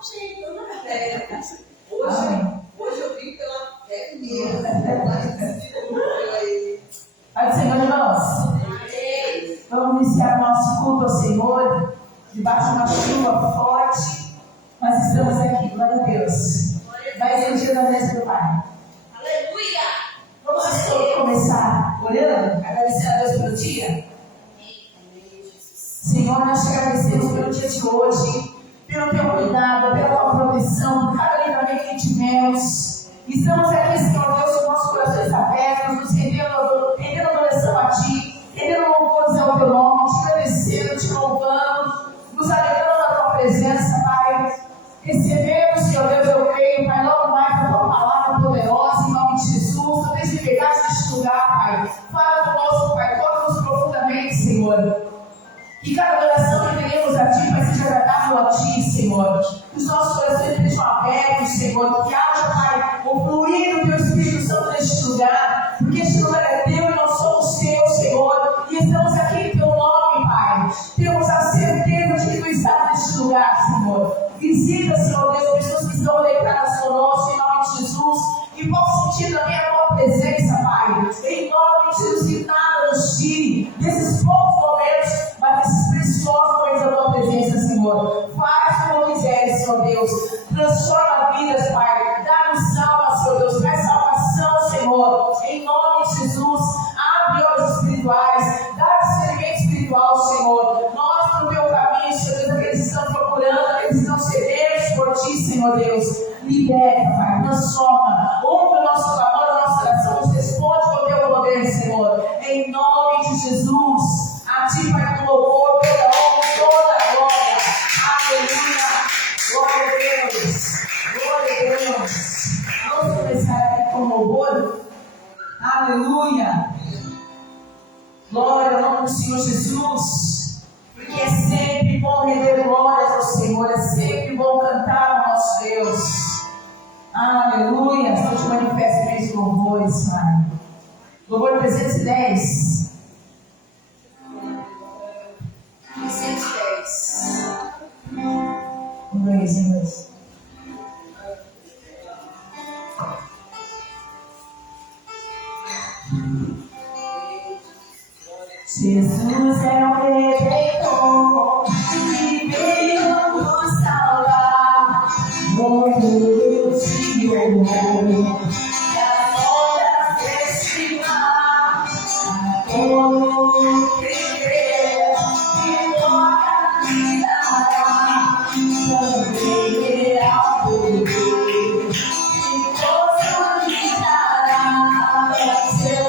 Hoje eu vim pela fé mesmo. Pai do Senhor, irmãos. Vamos iniciar nosso culto ao Senhor, debaixo de uma chuva forte. Nós estamos aqui, glória a Deus. Vai ser o dia da mesa do Pai. Aleluia! Vamos começar orando, agradecendo a Deus pelo dia. Senhor, nós te agradecemos pelo dia de hoje, pelo teu cuidado, pela tua proteção, por cada livramento que tivemos. Estamos aqui, Senhor Deus, com nossos corações abertos, nos rendendo adoração a Ti, rendendo louvores ao Teu nome, te agradecendo, te louvando, nos alegrando na Tua presença, Pai. Recebemos, Senhor Deus, eu creio, Pai, logo mais a Tua palavra poderosa, em nome de Jesus. Não deixe de pegar este lugar, Pai. Fala conosco, Pai, toca-nos profundamente, Senhor. Que cada adoração que tenhamos a Ti, Pai, seja agradável a Ti, Senhor. Que os nossos corações estejam abertos, Senhor. Que haja, Pai, o fluir do Teu Espírito Santo neste lugar. Porque este lugar é Teu e nós somos Teus, Senhor. E estamos aqui em Teu nome, Pai. Temos a certeza de que Tu estás neste lugar, Senhor. Visita, Senhor Deus, pessoas que estão conectadas conosco, em nome de Jesus. E possam sentir também a Tua presença, Pai. Em nome de Jesus, que nada nos tire desses poucos momentos, mas desses preciosos momentos da Tua presença, Senhor. Faz como quiseres, Senhor Deus. Transforma vidas, Pai. Dá-nos alma, Senhor Deus. Traz salvação, Senhor. Em nome de Jesus. Abre olhos espirituais. Dá discernimento espiritual, Senhor. Mostra o Teu caminho, Senhor Deus. Aqueles que estão procurando, aqueles que estão sedentos por Ti, Senhor Deus. Liberta, Pai. Transforma. Ouve o nosso clamor, a nossa oração. Nos responde com o Teu poder, Senhor. Em nome de Jesus. A Ti, Pai, com louvor, toda honra, toda glória. Aleluia. Glória a Deus. Glória a Deus. Vamos começar aqui com louvor. Aleluia. Glória ao nome do Senhor Jesus. Porque é sempre bom render glórias ao Senhor. É sempre bom cantar ao nosso Deus. Aleluia. Senhor, te manifesta nesses louvores, Pai. Louvor 310. 110. Um, dois. Jesus é o Redentor que veio nos salvar. Como Deus te honrou e as ondas deste mar a todo que crê e glória lhe dará. Também terá o poder e força lhe dará. Seu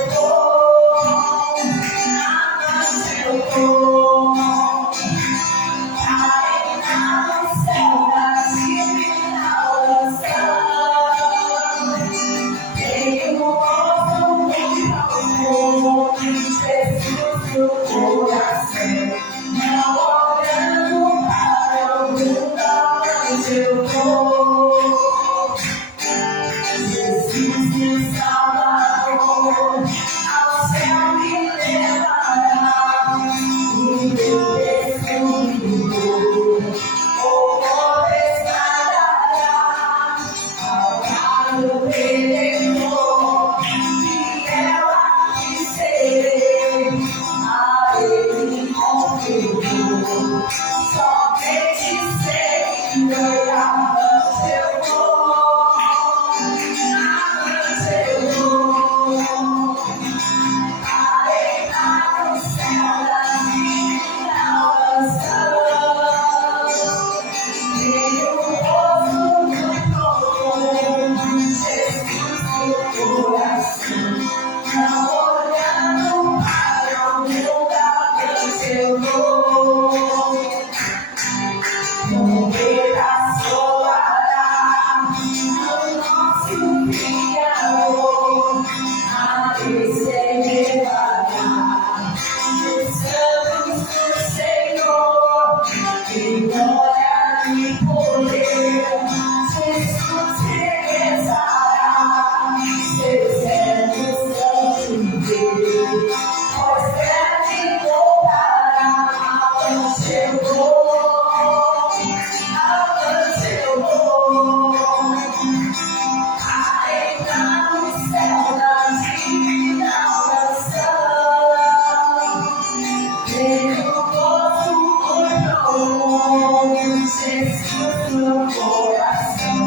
Jesus no coração.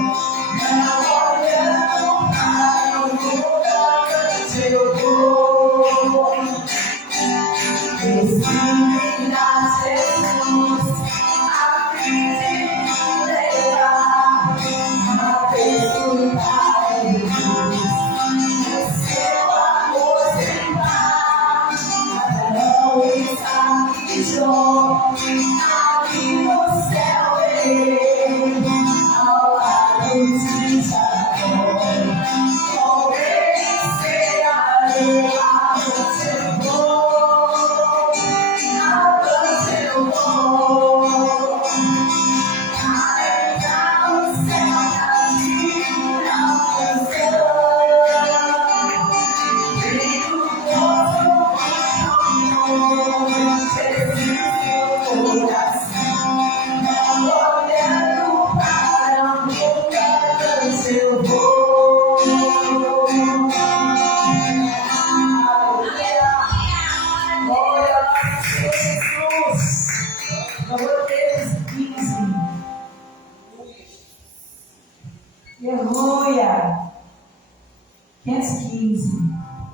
Não olhando para o lugar onde eu vou. Respira, Jesus, a fim de me levar a desfrutar de Deus. O seu amor sem par, não está aqui no céu, ao lado de Jacó. Obedecerei aonde eu vou, aonde eu vou. Carregar o céu na minha canção. Perigoso Jesus no coração. Não olhando para o lugar onde eu vou. Aleluia. Glória a Jesus. Louvor 15. Aleluia. 515.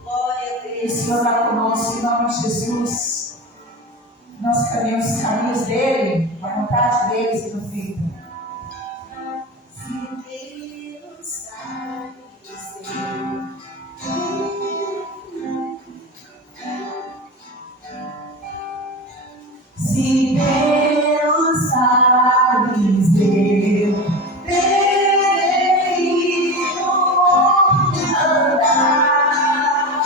Glória a O Deus. Senhor está conosco em nome de Jesus. Nós caminhamos os caminhos dele, a vontade dele sendo feita. Se Deus sabe se Deus sabe dizer, andar,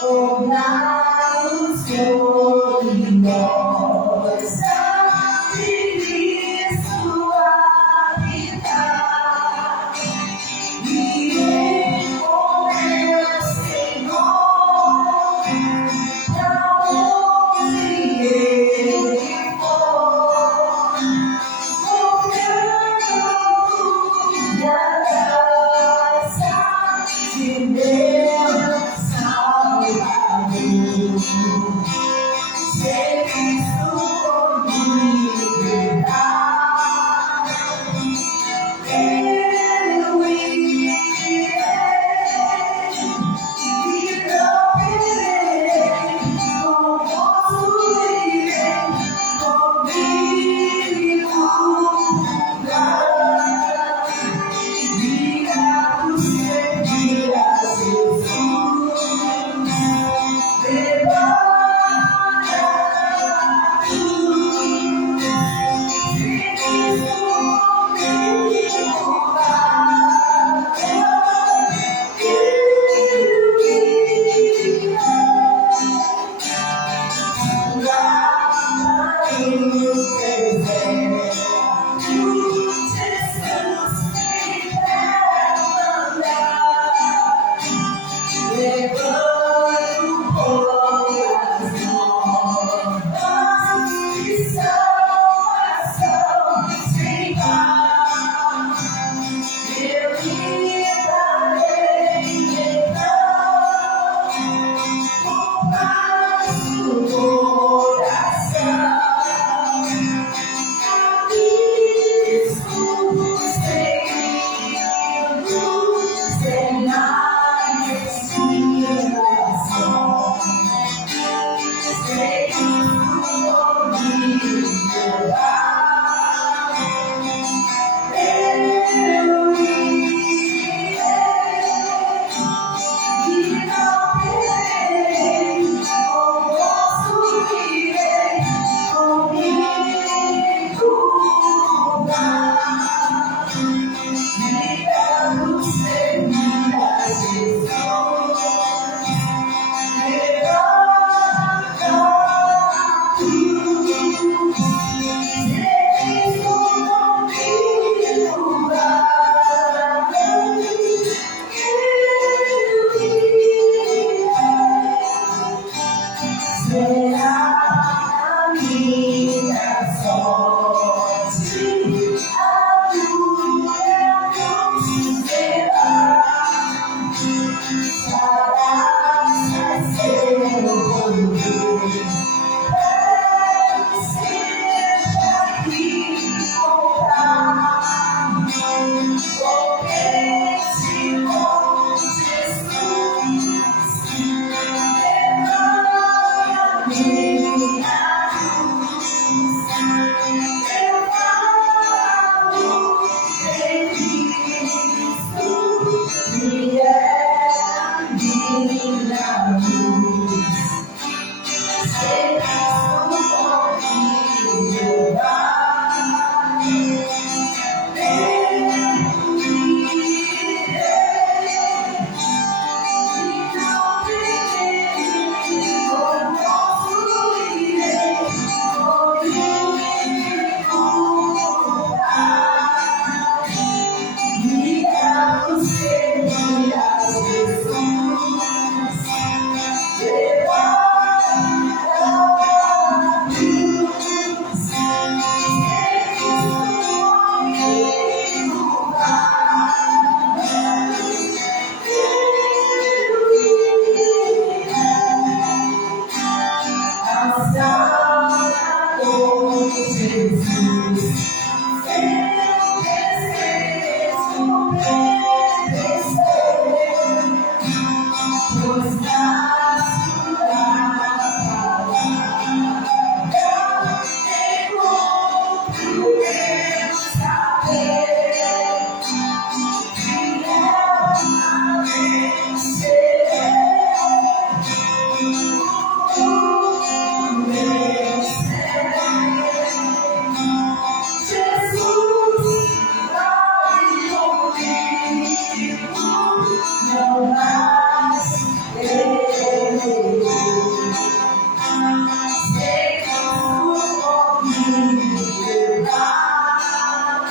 tornar o Senhor gloriosa de Cristo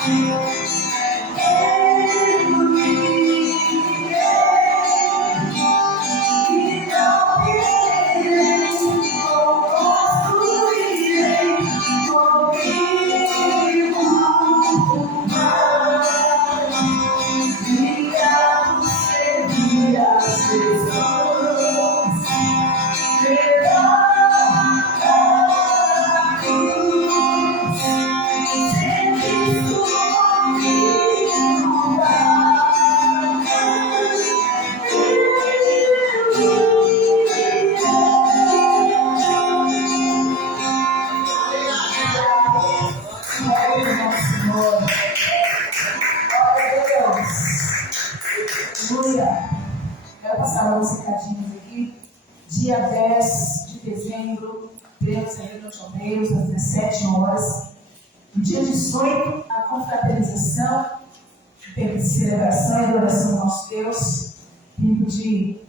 Aleluia. Quero passar alguns recadinhos aqui. Dia 10 de dezembro, teremos a reunião de obreiros às 17 horas. No dia 18, a confraternização, tempo de celebração e adoração ao nosso Deus, tempo de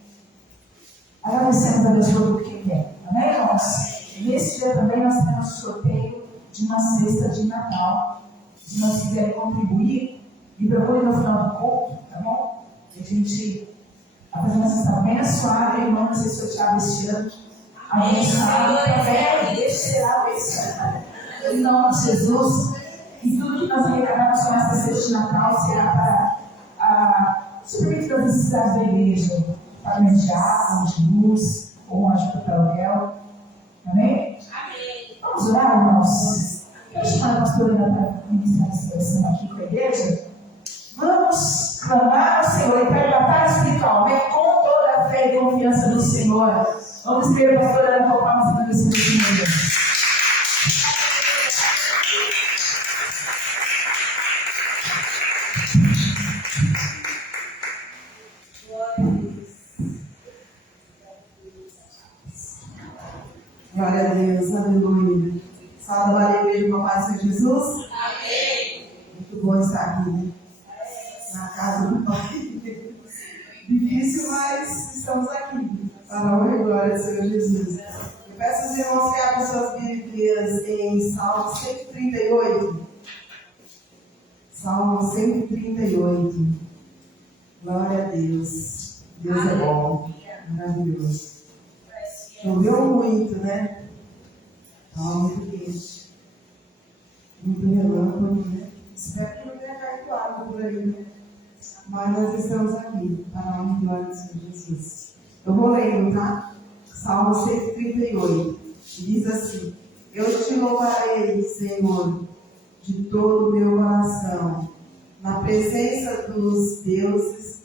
agradecermos a Deus por tudo que Ele é. Amém, irmãos? Nesse dia também nós temos o sorteio de uma cesta de Natal. Se nós quiserem contribuir, me procure no final do culto, tá bom? E a gente vai fazer uma cesta abençoada, irmão, não sei se eu te abençoe este ano. Abençoado também, descerá esse ano. Em nome de Jesus. E tudo que nós arrecadamos com essa cesta de Natal será para suprimir das necessidades da igreja. Pagamento de água, de luz, ou uma ajuda para aluguel. Amém? Amém. Vamos orar, irmãos? Quero chamar a pastora para ministrar essa oração aqui com a igreja. Vamos clamar ao Senhor e para a batalha espiritual, né? Com toda a fé e confiança no Senhor. Vamos ver a pastora Ana Paula falando esse Senhor. Glória a Deus, aleluia. Salve Maria, igreja com a paz de Jesus. Amém. Muito bom estar aqui, né? Na casa do Pai. Difícil, mas estamos aqui. Para a honra e glória do Senhor Jesus. Eu peço aos irmãos que abram suas Bíblias em Salmo 138. Salmo 138. Glória a Deus. Deus é bom. Maravilhoso. Choveu muito, né? Estava muito quente. Muito relâmpago, né? Espero que não tenha caído água por aí, né? Mas nós estamos aqui para a honra e glória do Senhor Jesus. Eu vou lendo, tá? Salmo 138. Diz assim: Eu te louvarei, Senhor, de todo o meu coração. Na presença dos deuses,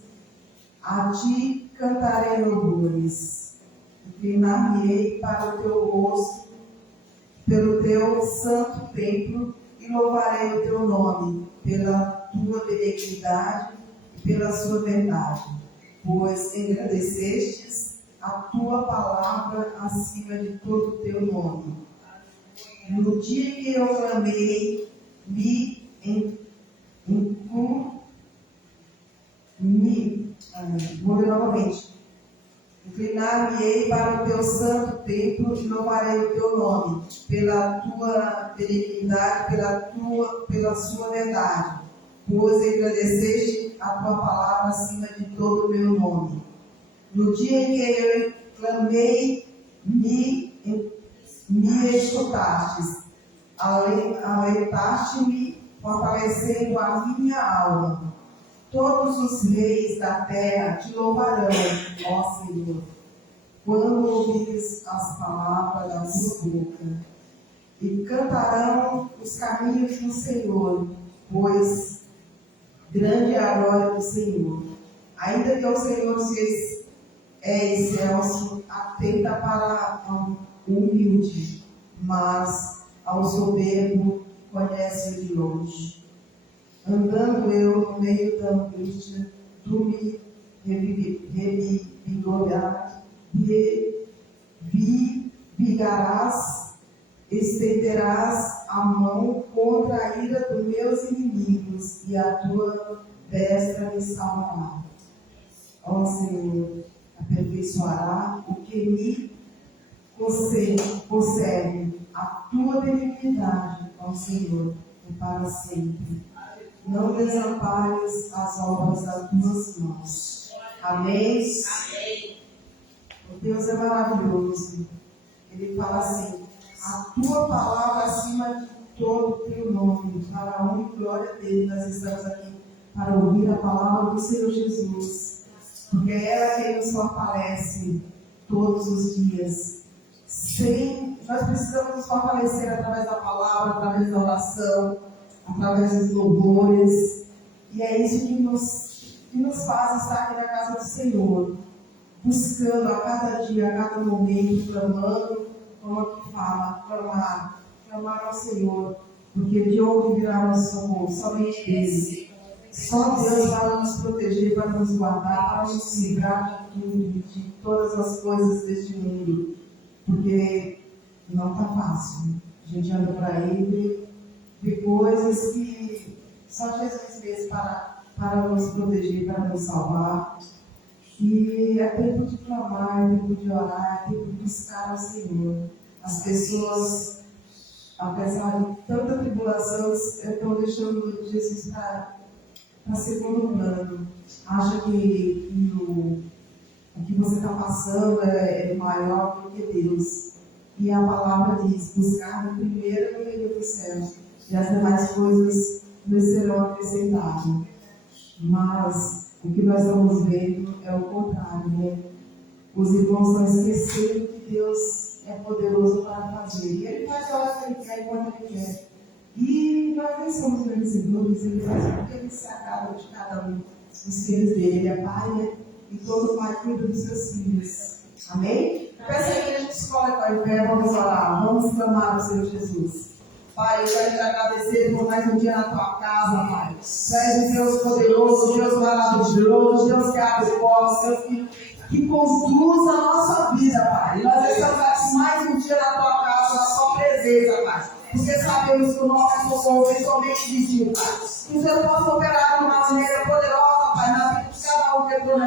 a ti cantarei louvores. Inclinar-me-ei para o teu rosto, pelo teu santo templo, e louvarei o teu nome, pela tua benignidade e pela sua verdade, pois engrandecestes a tua palavra acima de todo o teu nome. No dia que eu clamei, vou ler novamente. Inclinar-me-ei para o teu santo templo e louvarei o teu nome, pela tua benignidade, pela sua verdade, pois engrandeceste a tua palavra acima de todo o meu nome. No dia em que eu clamei, me escutastes, alentaste-me, fortalecendo a minha alma. Todos os reis da terra te louvarão, ó Senhor, quando ouvires as palavras da tua boca, e cantarão os caminhos do Senhor, pois grande é a glória do Senhor. Ainda que o Senhor é excelso, atenta para o humilde, mas ao soberbo conhece de longe. Andando eu no meio da angústia, tu me revigarás, estenderás a mão contra a ira dos meus inimigos, e a tua destra me salvará. Ó Senhor, aperfeiçoará o que me concede, a tua benignidade, ó Senhor, é para sempre. Não desampares as obras das tuas mãos. Amém? O Deus é maravilhoso. Ele fala assim: a tua palavra acima de todo o teu nome. Para a honra e glória dele, nós estamos aqui para ouvir a palavra do Senhor Jesus. Porque é ela quem nos fortalece todos os dias. Nós precisamos nos fortalecer através da palavra, através da oração, através dos louvores. E é isso que nos faz estar aqui na casa do Senhor, buscando a cada dia, a cada momento, clamando, como aqui fala, clamar ao Senhor, porque de onde virá o nosso socorro? Somente dele. Só Deus para nos proteger, para nos guardar, para nos livrar de tudo, de todas as coisas deste mundo, porque não está fácil. A gente anda por aí de coisas que só Jesus fez para nos proteger, para nos salvar. E é tempo de clamar, é tempo de orar, é tempo de buscar ao Senhor. As pessoas, apesar de tanta tribulação, estão deixando Jesus para segundo plano. Acha que o que você está passando é maior do que Deus. E a palavra diz: buscar primeiro o reino do céu, e as demais coisas nos serão acrescentadas. Mas o que nós estamos vendo é o contrário, né? Os irmãos estão esquecendo que Deus é poderoso para fazer. E Ele faz a hora que Ele quer, enquanto Ele quer. E nós nem somos merecedores, Ele faz porque Ele se agrada de cada um dos filhos dele. Ele é Pai, né? E todo pai cuida dos seus filhos. Amém? Peça que a gente escolhe para o pé, vamos orar, vamos clamar ao Senhor Jesus. Pai, eu quero te agradecer por mais um dia na tua casa, Pai. Tu és um Deus poderoso, Deus maravilhoso, Deus que abre portas, Deus que conduz a nossa vida, Pai. E nós estamos aqui mais um dia na tua casa, na tua presença, Pai. Porque sabemos que o nosso socorro vem somente de ti, Pai. Que o Senhor possa operar de uma maneira poderosa, Pai, na vida de cada um que entrou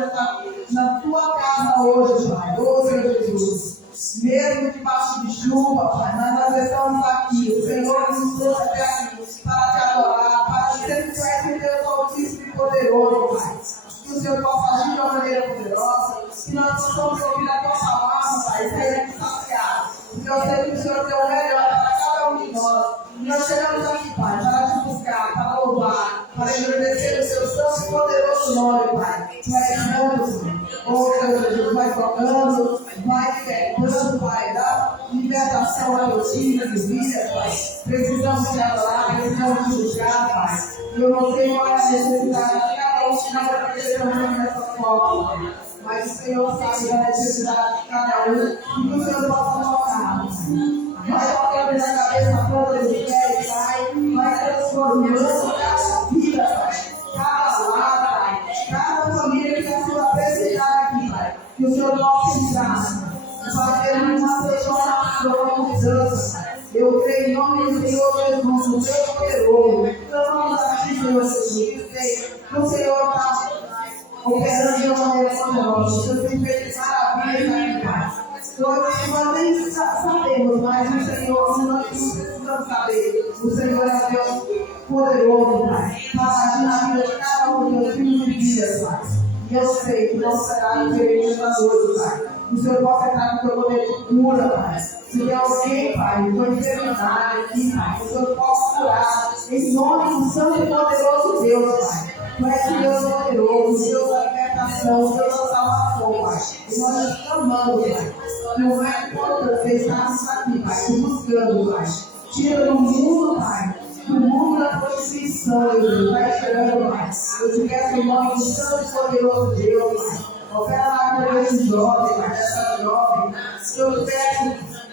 na tua casa hoje, Pai. Ô Senhor Jesus. Mesmo debaixo de chuva, Pai, mas nós estamos aqui. O Senhor nos trouxe até aqui para te adorar, para dizer que tu és um Deus altíssimo e poderoso, Pai. Que o Senhor possa agir de uma maneira poderosa, que nós possamos ouvir a tua palavra, Pai, e sair aqui saciados. Porque eu sei que o Senhor tem o melhor para cada um de nós. E nós chegamos aqui, Pai, para te buscar, para louvar, para agradecer o seu santo e poderoso nome, Pai. Tu és santo, Senhor. Oh, Deus Jesus, vai tocando, vai libertando, Pai, dá libertação a rotina de vida, Pai. Precisamos te adorar, precisamos te buscar, Pai. E eu não sei qual é a necessidade de cada um que nós acreditamos nessa forma, Pai. Mas o Senhor sabe da necessidade de cada um e que o Senhor possa tocar, vai tocando na cabeça toda de pé, Pai. Vai transformando cada vida, Pai. Cada lar, Pai. Cada família que está sendo apresentada aqui, Pai. Que o Senhor possa entrar, fazer uma transformação, uma mudança, Pai. Eu creio em nome do Senhor Jesus, o Deus poderoso. Clamamos aqui, Senhor Jesus. Que o Senhor está operando de uma maneira poderosa. O Senhor tem feito maravilhas aqui, Pai. Nós nem sabemos, mas o Senhor, se nós precisamos saber, o Senhor é um Deus poderoso, Pai, para agir na vida de cada um dos meus filhos e filhas, Pai. E eu sei que não será diferente esta noite, Pai. O Senhor possa entrar no teu poder de cura, Pai. Se tem alguém, Pai, com enfermidade aqui, Pai, o Senhor possa curar. Em nome do Santo e Poderoso Deus, Pai. Tu és Deus poderoso, Deus da libertação, Deus da salvação, Pai. E nós te clamando, Pai. Não é importante estarmos aqui, Pai, te buscando, Pai. Tira do mundo, Pai. Do mundo da prostituição, Jesus. Vai esperando, Pai. Eu te peço em nome do Santo e Poderoso Deus, Pai. Opera na vida desse jovem, Pai, dessa jovem. Eu te peço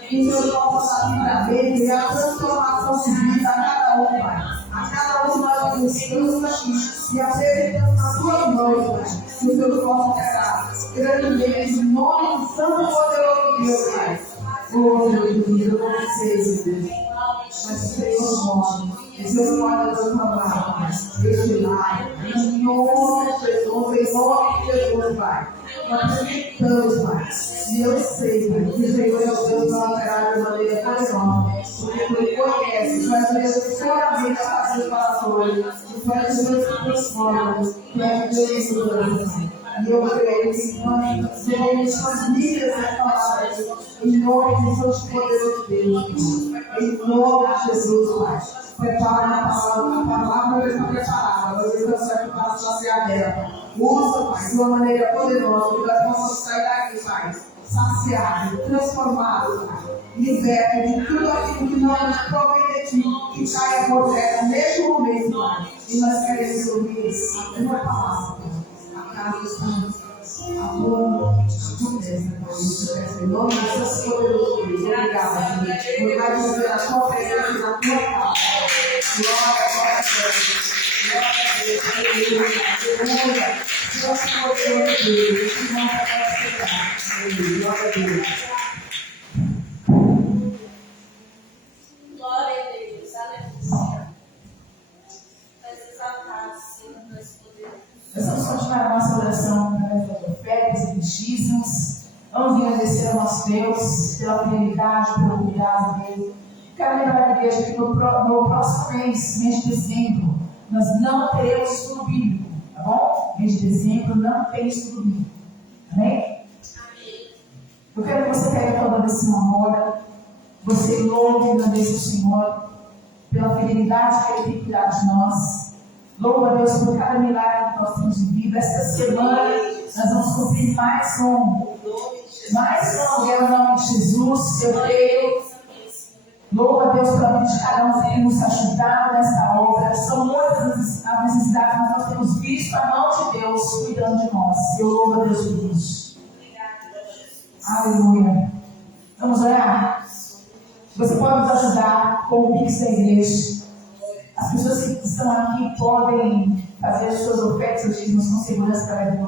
que o Senhor possa dar vida dele e a transformação de vida a cada um, Pai. A cada um de nós buscamos aqui e apresentamos nas tuas mãos, Pai. Que o Senhor possa operar grandemente em nome do Santo e Poderoso Deus, Pai. Oh, meu Deus, eu não sei, Deus. Mas o Senhor morre. O Senhor pode transformar, Pai. Este lar. Em nome de Jesus, em nome de Jesus, Pai. apresentamos, Pai. E eu sei, Pai, que o Senhor é o Deus para operar de maneira poderosa, porque tu conhece, tu és o Deus que claramente faz as orações, tu és o Deus que transforma, tu és o Deus que muda. E eu creio que nós seremos famílias palavras em nome de Deus poderoso Deus. Em nome de Jesus, Pai. Prepara a palavra está preparada, nós estamos aqui para saciar dela. Usa, Pai, de uma maneira poderosa, que nós possamos sair daqui, Pai, saciado, transformado, Pai, liberto de tudo aquilo que não nos provém de Ti, que caia por terra neste momento, Pai. E nós queremos ouvir a Tua palavra, Pai. A casa está a boa, a promessa, Pai. Em nome de Jesus poderoso, Deus. Obrigado, Deus. Por mais dizer a Tua presença na Tua casa. Glória a Deus. Glória a Deus. Aleluia. Deus poderoso, Deus. Que não pode ser. Glória a Deus. Glória a Deus. Aleluia. Nós exaltados, Senhor, nós podemos. Nós vamos continuar a nossa oração através das ofertas e dos dízimos. Vamos agradecer ao nosso Deus pela fidelidade, pelo cuidado dele. Quero lembrar a igreja que no próximo mês de dezembro, nós não teremos estudo bíblico, tá bom? Mês de dezembro não tem estudo bíblico. Amém? Amém. Eu quero que você pegue toda decisão agora. Você louve e agradeça o Senhor pela fidelidade que Ele tem cuidado de nós. Louva a Deus por cada milagre que nós temos vivido. Esta semana nós vamos cumprir mais um. Mais um, é o nome de Jesus. Eu creio. Louva a Deus pela vida de cada um que tem nos ajudado nessa obra. São muitas as necessidades, mas nós temos visto a mão de Deus cuidando de nós. Eu louvo a Deus por isso. Aleluia. Vamos orar? Você pode nos ajudar com o Pix da igreja. As pessoas que estão aqui podem fazer as suas ofertas ou dízimos com segurança através da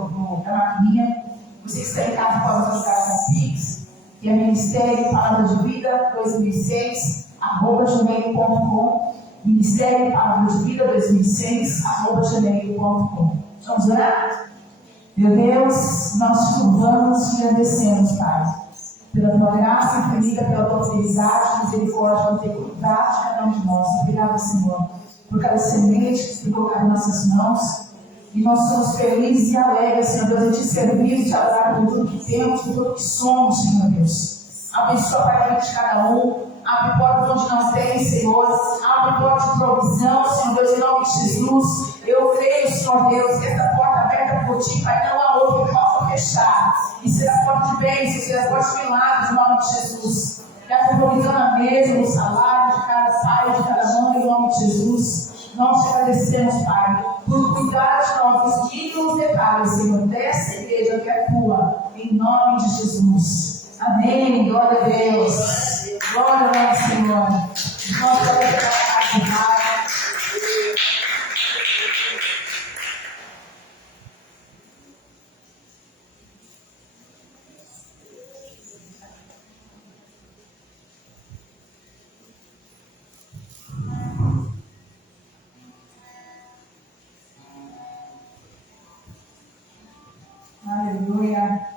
maquininha. Você que está em casa pode nos ajudar com o Pix. E a Ministério Palavra de Vida 2006, @gmail.com. Ministério Palavra de Vida 2006, @gmail.com. Vamos orar? Meu Deus, nós te louvamos e agradecemos, Pai, pela tua graça infinita, pela tua fidelidade, misericórdia, pela tua cuidado de cada um de nós. Obrigado, Senhor, por cada semente que você colocou em nossas mãos. E nós somos felizes e alegres, Senhor Deus, de te servir, te adorar por tudo que temos, por tudo que somos, Senhor Deus. Abençoa a vida de cada um. Abre portas onde não tem, Senhor. Abre portas de provisão, Senhor Deus, em nome de Jesus. Eu creio, Senhor Deus, que essa porta aberta por ti, Pai, não há outra que possa fechar. E será porta de bênçãos, será porta de milagres, em nome de Jesus. E a provisão na mesa, no salário de cada pai, de cada mãe, em nome de Jesus. Nós te agradecemos, Pai, por cuidar de nós, os mínimos detalhes, Senhor, dessa igreja que é tua, em nome de Jesus. Amém. Glória a Deus. Glória ao nome do Senhor. Nós podemos participar. Aleluia.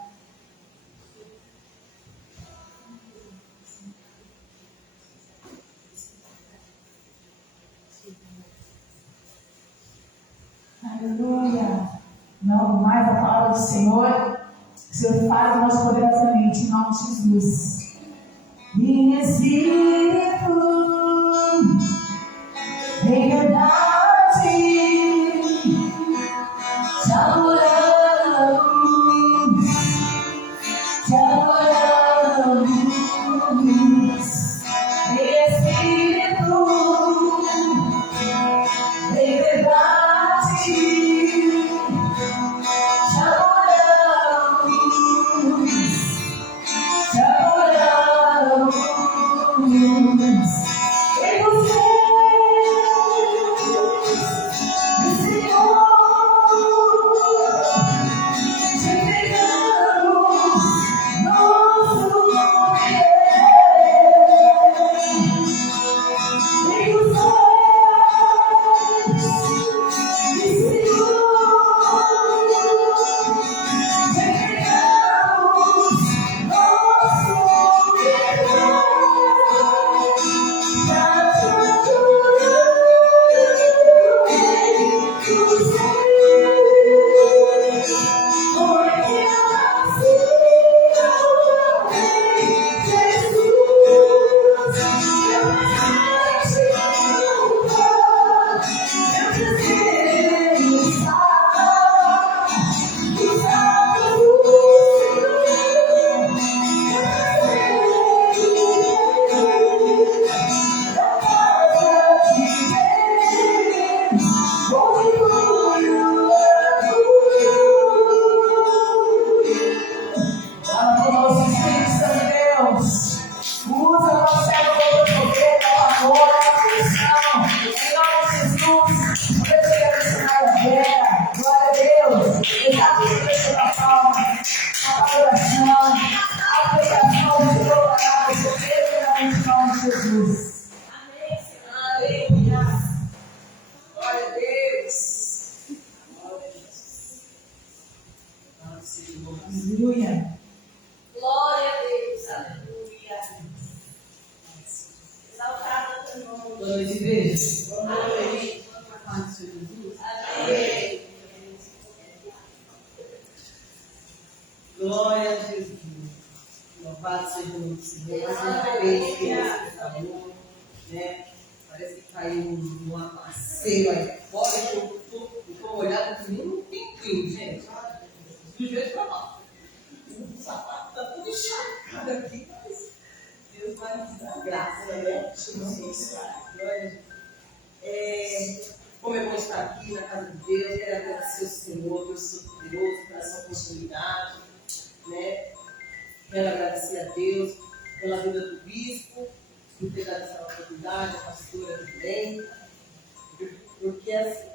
Aleluia. Não mais a palavra do Senhor. O Senhor fala nós poderosamente em nome de Jesus. Em Espírito, em verdade, te adoramos. Te adoramos, Espírito, em verdade, te adoramos, Exato, deixa a palma, a adoração, a pregação de toda a palavra, em nome de Jesus. Amém, Senhor. Aleluia. Glória a Deus. Glória a Deus. Aleluia. Glória a Deus. Aleluia. Exaltado o teu nome. Boa noite, igreja. Boa noite. Paz do Senhor Jesus. Amém. Glória a Jesus. Louvado seja o nome do Senhor. Mais uma vez, Deus, por favor, né? Parece que caiu num aguaceiro aí fora, que eu estou olhando que nem um pinguim, gente. Do jeito para lá. O sapato está tudo encharcado aqui, mas Deus vai nos dar graça, né? Glória a Deus. Como é bom estar aqui na casa de Deus, quero agradecer ao Senhor, Deus Todo-Poderoso, por essa oportunidade, né? Quero agradecer a Deus pela vida do bispo, por ter dado essa oportunidade, a pastora também, porque assim,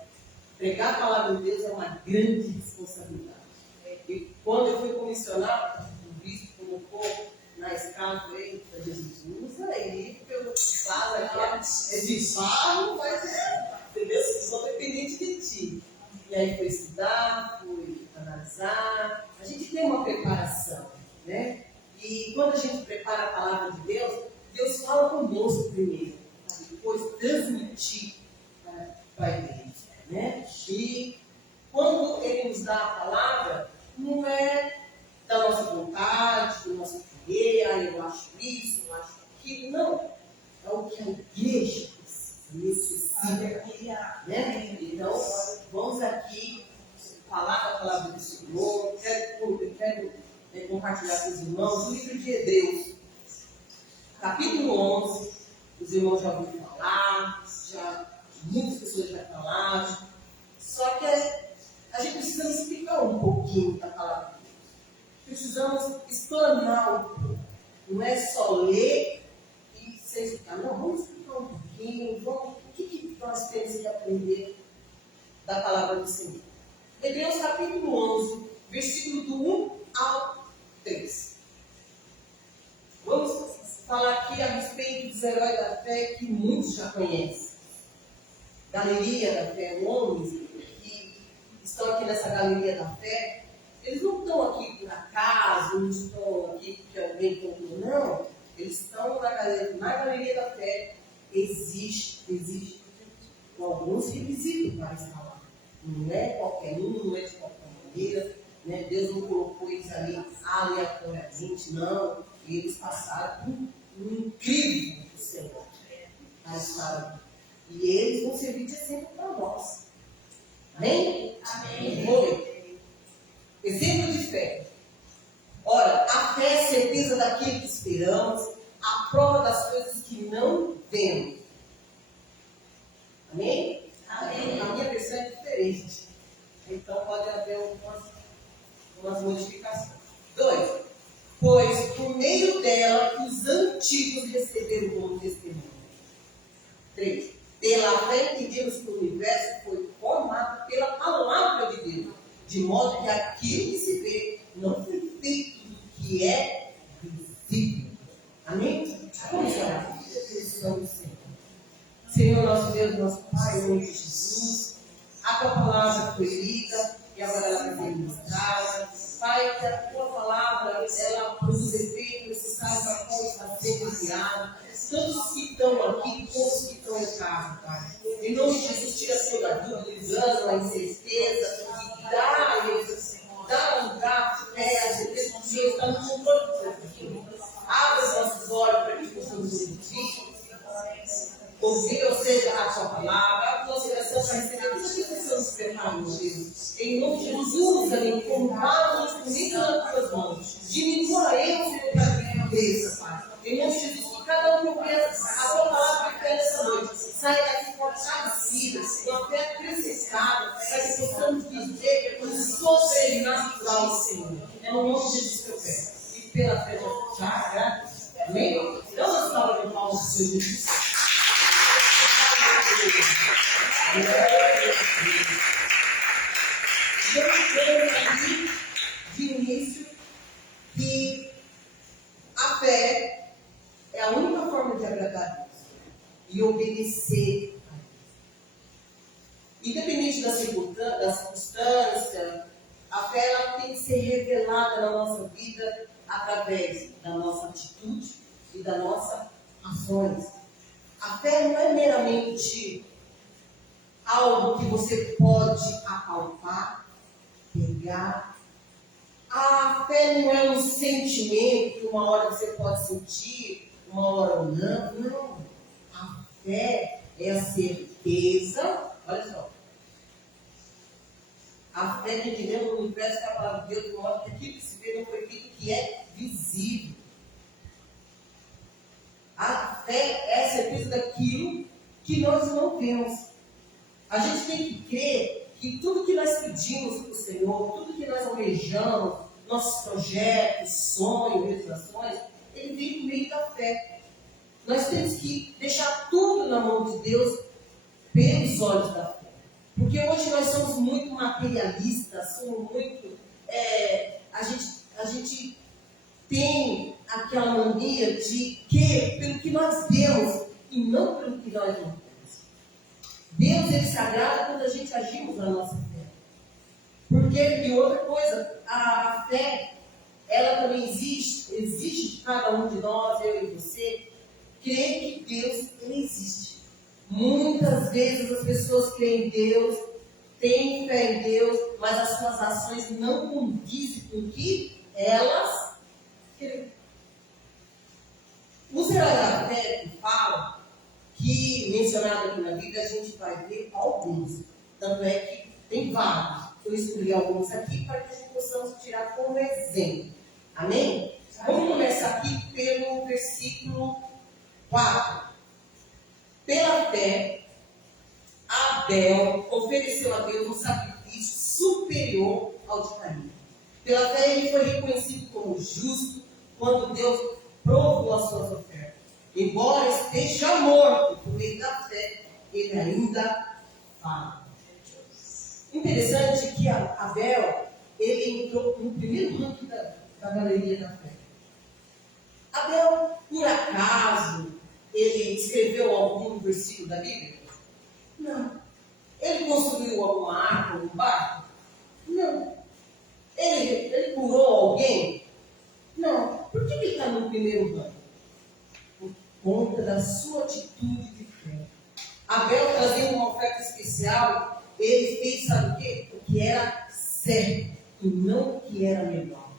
pregar a palavra de Deus é uma grande responsabilidade. E quando eu fui comissionar, o bispo colocou na escala para Jesus, usa aí, porque eu falo aqui, é de barro, mas entendeu? Só dependente de ti. E aí foi estudar, foi analisar, a gente tem uma preparação, né? E quando a gente prepara a palavra de Deus, Deus fala conosco primeiro, para depois transmitir para a igreja, né? E quando Ele nos dá a palavra, não é da nossa vontade, do nosso querer, eu acho isso, eu acho aquilo, não. É o que a igreja necessita, né? Então, vamos aqui falar a palavra do Senhor. Eu quero compartilhar com os irmãos o livro de Hebreus, capítulo 11. Os irmãos já ouviram falar, muitas pessoas já falaram, só que a gente precisa explicar um pouquinho da palavra de Deus. Precisamos explanar um pouco. Não é só ler e sem explicar. Não, vamos explicar um pouquinho. O que nós temos que aprender da palavra do Senhor? Hebreus capítulo 11, versículo do 1 ao 3. Vamos falar aqui a respeito dos heróis da fé que muitos já conhecem. Galeria da fé, homens que estão aqui nessa galeria da fé, eles não estão aqui por acaso, não estão aqui porque alguém contou, não. Eles estão na galeria da fé. Existe alguns requisitos para estar lá. Não é qualquer um, não é de qualquer maneira, né? Deus não colocou eles ali aleatoriamente, não. Eles passaram por um incrível do Senhor na história. E eles vão servir de exemplo para nós. Amém? Amém. Exemplo de fé. Ora, a fé é a certeza daquilo que esperamos, a prova das coisas que não vemos. Amém? Amém. A minha versão é diferente. Então pode haver umas modificações. 2. Pois por meio dela os antigos receberam o bom testemunho. 3. Pela fé entendemos que o universo foi formado pela palavra de Deus, de modo que aquilo que se vê não foi feito do que é visível. Amém? Vamos orar. Senhor nosso Deus, nosso Pai, em nome de Jesus, a tua palavra foi lida e agora ela vai ser ministrada. Pai, que a tua palavra ela produz efeito necessário para qual está sendo enviado. Todos que estão aqui, todos que estão em casa, Pai. Em nome de Jesus, tira toda a dúvida, engano, a incerteza e dá a eles, dá lugar de fé, a certeza que o Senhor está no controle do seu futuro. Abre os nossos olhos para que possamos sentir, ouvir, ou seja, a tua palavra, a tua oração para receber tudo aquilo que o Senhor nos prepara, Jesus. Em nome de Jesus, usa-me como vaso disponível nas tuas mãos. Diminua eu, Senhor, para a minha cabeça, Pai. Em nome de Jesus, que cada um que ouve a tua palavra de fé nessa noite saia daqui fortalecida, uma fé acrescentada, para que possamos dizer como sobrenatural, Senhor. É no nome de Jesus que eu peço. E pela fé já agradeço. Amém? Então, nós falamos de Paulo, Senhor Jesus. vemos aqui de início que a fé é a única forma de agradar a Deus e obedecer a Deus. Independente da circunstância, a fé ela tem que ser revelada na nossa vida através da nossa atitude e das nossas ações. A fé não é meramente algo que você pode apalpar, pegar. A fé não é um sentimento que uma hora você pode sentir, uma hora não. Não. A fé é a certeza. Olha só. A fé que entendemos no universo da palavra de Deus, de modo que aquilo que se vê não foi visto, que é visível. A fé é a certeza daquilo que nós não vemos. A gente tem que crer que tudo que nós pedimos para o Senhor, tudo que nós almejamos, nossos projetos, sonhos, realizações, ele vem por meio da fé. Nós temos que deixar tudo na mão de Deus pelos olhos da fé. Porque hoje nós somos muito materialistas, somos muito. A gente tem aquela mania de que pelo que nós vemos e não pelo que nós não temos. Deus ele se agrada quando a gente agimos na nossa fé. Porque, e outra coisa, a fé, ela também exige de cada um de nós, eu e você, crer que Deus ele existe. Muitas vezes as pessoas creem em Deus, têm fé em Deus, mas as suas ações não condizem com o que elas creem. Os heróis da fé falam que, mencionado aqui na Bíblia, a gente vai ver alguns. Tanto é que tem vários. Eu escolhi alguns aqui para que a gente possamos tirar como exemplo. Amém? Vamos começar aqui pelo versículo 4. Pela fé, Abel ofereceu a Deus um sacrifício superior ao de Caim. Pela fé, ele foi reconhecido como justo quando Deus provou as suas ofertas. Embora esteja morto por meio da fé, ele ainda fala. Interessante que Abel, ele entrou no primeiro ranking da galeria da fé. Abel, por acaso, ele escreveu algum versículo da Bíblia? Não. Ele construiu alguma arca, algum barco? Não. Ele curou alguém? Não. Por que ele está no primeiro ranking? Por conta da sua atitude de fé. Abel trazia uma oferta especial. Ele fez, sabe o quê? O que era certo e não o que era melhor.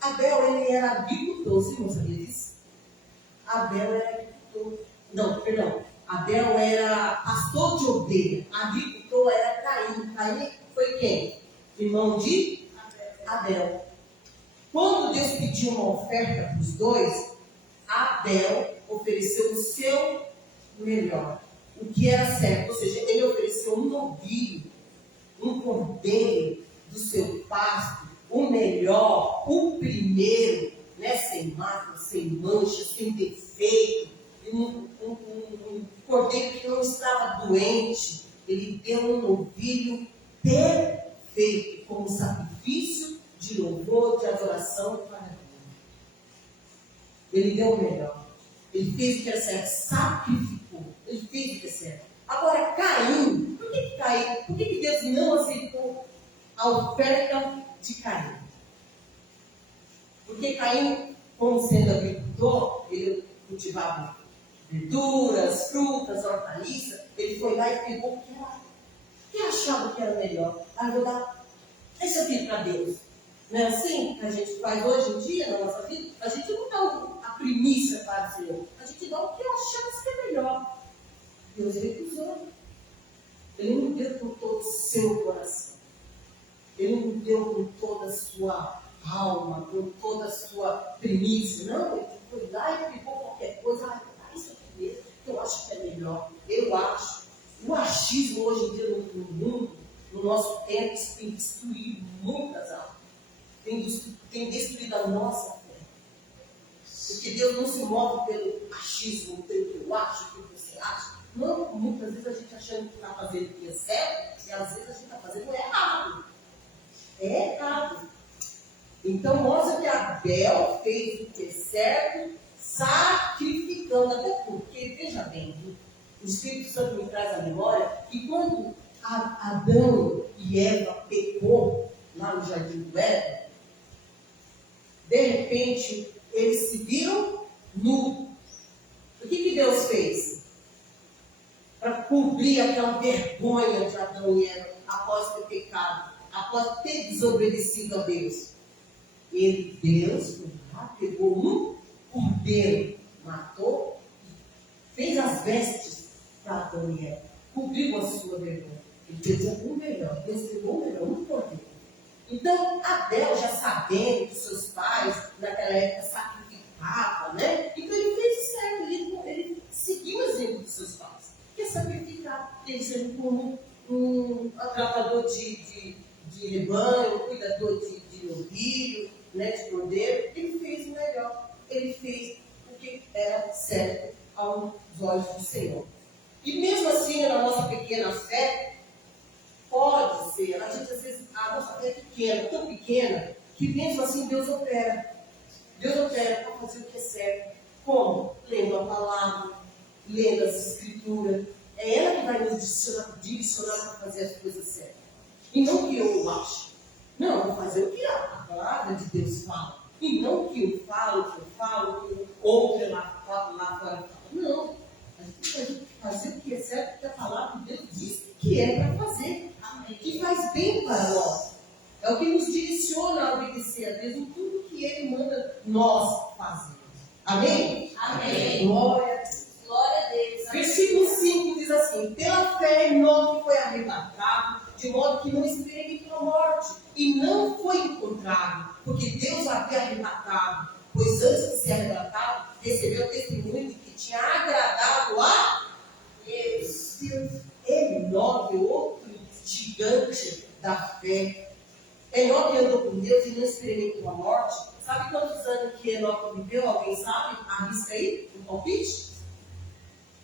Abel, ele era agricultor, você não sabia disso? Abel era agricultor. Não, perdão. Abel era pastor de ovelha. Agricultor era Caim. Caim foi quem? Irmão de Abel. Quando Deus pediu uma oferta para os dois, Abel ofereceu o seu melhor. O que era certo. Ou seja, ele ofereceu um novilho, um cordeiro do seu pasto, o melhor, o primeiro, né, sem mácula, sem mancha, sem defeito, um cordeiro que não estava doente. Ele deu um novilho perfeito, como sacrifício de louvor, de adoração para Deus. Ele deu o melhor. Ele fez o que era certo, sacrificou. Ele fez o que é certo. Agora, Caim, por que Deus não aceitou a oferta de Caim? Porque Caim, como sendo agricultor, ele cultivava verduras, frutas, hortaliças. Ele foi lá e pegou o que achava que era melhor. Ah, eu vou dar esse aqui para Deus. Não é assim que a gente faz hoje em dia na nossa vida? A gente não dá a primícia para o Senhor. A gente dá o que achamos que é melhor. Deus recusou. Ele não deu com todo o seu coração. Ele não deu com toda a sua alma, com toda a sua primícia. Não, ele foi lá e pegou qualquer coisa. Ah, dá isso aqui mesmo, que eu acho que é melhor. Eu acho. O achismo hoje em dia no mundo, no nosso tempo, tem destruído muitas almas. Tem destruído a nossa fé. Porque Deus não se move pelo achismo, pelo que eu acho, pelo que você acha. Não, muitas vezes a gente achando que está fazendo o que é certo, e às vezes a gente está fazendo o errado. Então mostra que Abel fez o que é certo, sacrificando, até porque, veja bem, o Espírito Santo me traz a memória que quando Adão e Eva pecou lá no Jardim do Éden, de repente eles se viram nus. O que Deus fez? Para cobrir aquela vergonha de Adão e Eva após ter pecado, após ter desobedecido a Deus. Deus pegou um cordeiro, matou, fez as vestes para Adão e Eva, cobriu a sua vergonha. Ele pegou o melhor, Deus pegou o melhor, um cordeiro. Então, Abel, já sabendo que seus pais, naquela época, sacrificavam, né? Então, ele fez o certo, ele seguiu o exemplo dos seus pais, que é sacrificar. Ele sendo como um tratador de rebanho, cuidador de novilho, né, de cordeiro. Ele fez o melhor, ele fez o que era certo aos olhos do Senhor. E mesmo assim, na nossa pequena fé, pode ser, a gente às vezes, a nossa fé é pequena, tão pequena, que mesmo assim Deus opera. Deus opera para fazer o que é certo. Como? Lendo a palavra, lendo as escrituras. É ela que vai nos direcionar para fazer as coisas certas. E não que eu ache. Não, vou fazer o que a palavra de Deus fala. E não que eu falo, que o outro lá fora fala. Não. A gente tem que fazer o que é certo, porque a palavra de Deus diz que é para fazer. Amém. Que faz bem para nós. É o que nos direciona a obedecer a Deus em tudo que Ele manda nós fazermos. Amém? Amém. Glória a Deus. Glória a Deus. Versículo 5 diz assim: pela fé Enoque foi arrebatado, de modo que não experimentou a morte, e não foi encontrado, porque Deus o havia arrebatado, pois antes de ser arrebatado, recebeu o testemunho de que tinha agradado a Deus. Enoque, outro gigante da fé. Enoque andou com Deus e não experimentou a morte. Sabe quantos anos que Enoque viveu? Alguém sabe? Arrisca aí, um palpite?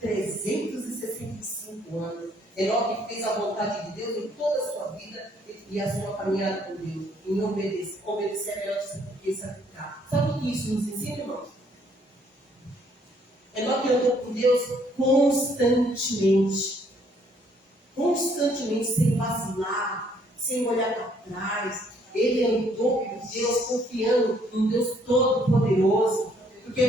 365 anos. Enoque fez a vontade de Deus em toda a sua vida e a sua caminhada com Deus. Em obedecer é melhor do que sacrificar. Sabe o que isso nos ensina, irmãos? Enoque andou com Deus constantemente. Constantemente, sem vacilar, sem olhar para trás. Ele andou com Deus, confiando em Deus Todo-Poderoso. Porque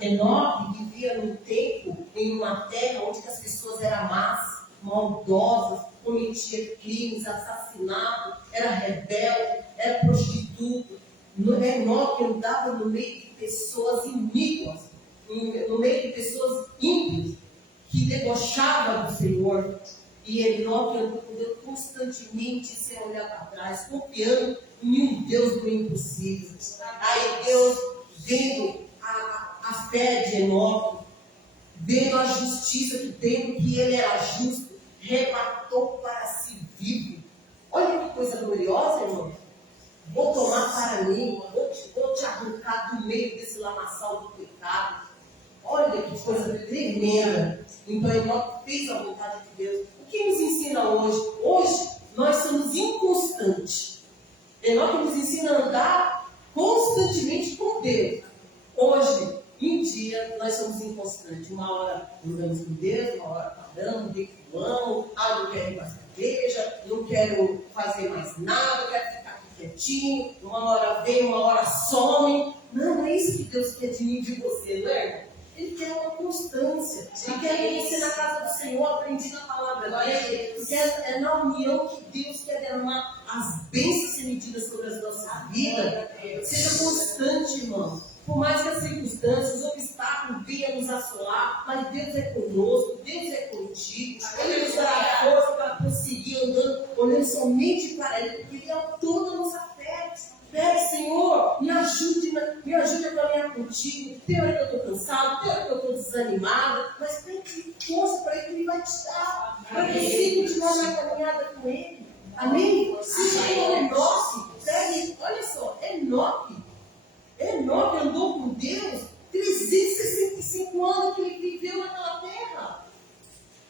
Enoque vivia num tempo, em uma terra onde as pessoas eram más, maldosas, cometiam crimes, assassinato, era rebelde, era prostituto. Enoque andava no meio de pessoas iníquas, no meio de pessoas ímpias, que debochavam do Senhor. E Enoque andou com Deus constantemente, sem olhar para trás, confiando em um Deus do impossível. Aí Deus, vendo a fé de Enoque, vendo a justiça do tempo, que ele era justo, arrebatou para si vivo. Olha que coisa gloriosa, irmão. Vou tomar para mim, vou te arrancar do meio desse lamaçal do pecado. Olha que coisa tremenda. Então Enoque fez a vontade de Deus. O que nos ensina hoje? Hoje nós somos inconstantes. Enoque nos ensina a andar constantemente com Deus. Hoje em dia nós somos inconstantes. Uma hora andamos com Deus, uma hora paramos, recuamos. Não quero ir mais para a igreja, não quero fazer mais nada, quero ficar aqui quietinho. Uma hora vem, uma hora some. Não é isso que Deus quer de mim e de você, não é, irmão? Ele quer uma constância. Ele quer você na casa do Senhor, aprendi na palavra dele. Porque é na união que Deus quer derramar as bênçãos sem medida sobre as nossas vidas. Seja constante, irmão. Por mais que as circunstâncias, os obstáculos venham nos assolar, mas Deus é conosco, Deus é contigo. Ele nos dará força para prosseguir andando, olhando somente para Ele, porque Ele é toda a nossa fé. Pede, Senhor, me ajude a caminhar contigo. Tem hora que eu estou cansado, tem hora que eu estou desanimada, mas pede força para Ele que Ele vai te dar. Para você continuar na caminhada com Ele. Amém? Seja como Enoque, pegue, olha só, Enoque andou com Deus 365 anos que ele viveu naquela terra.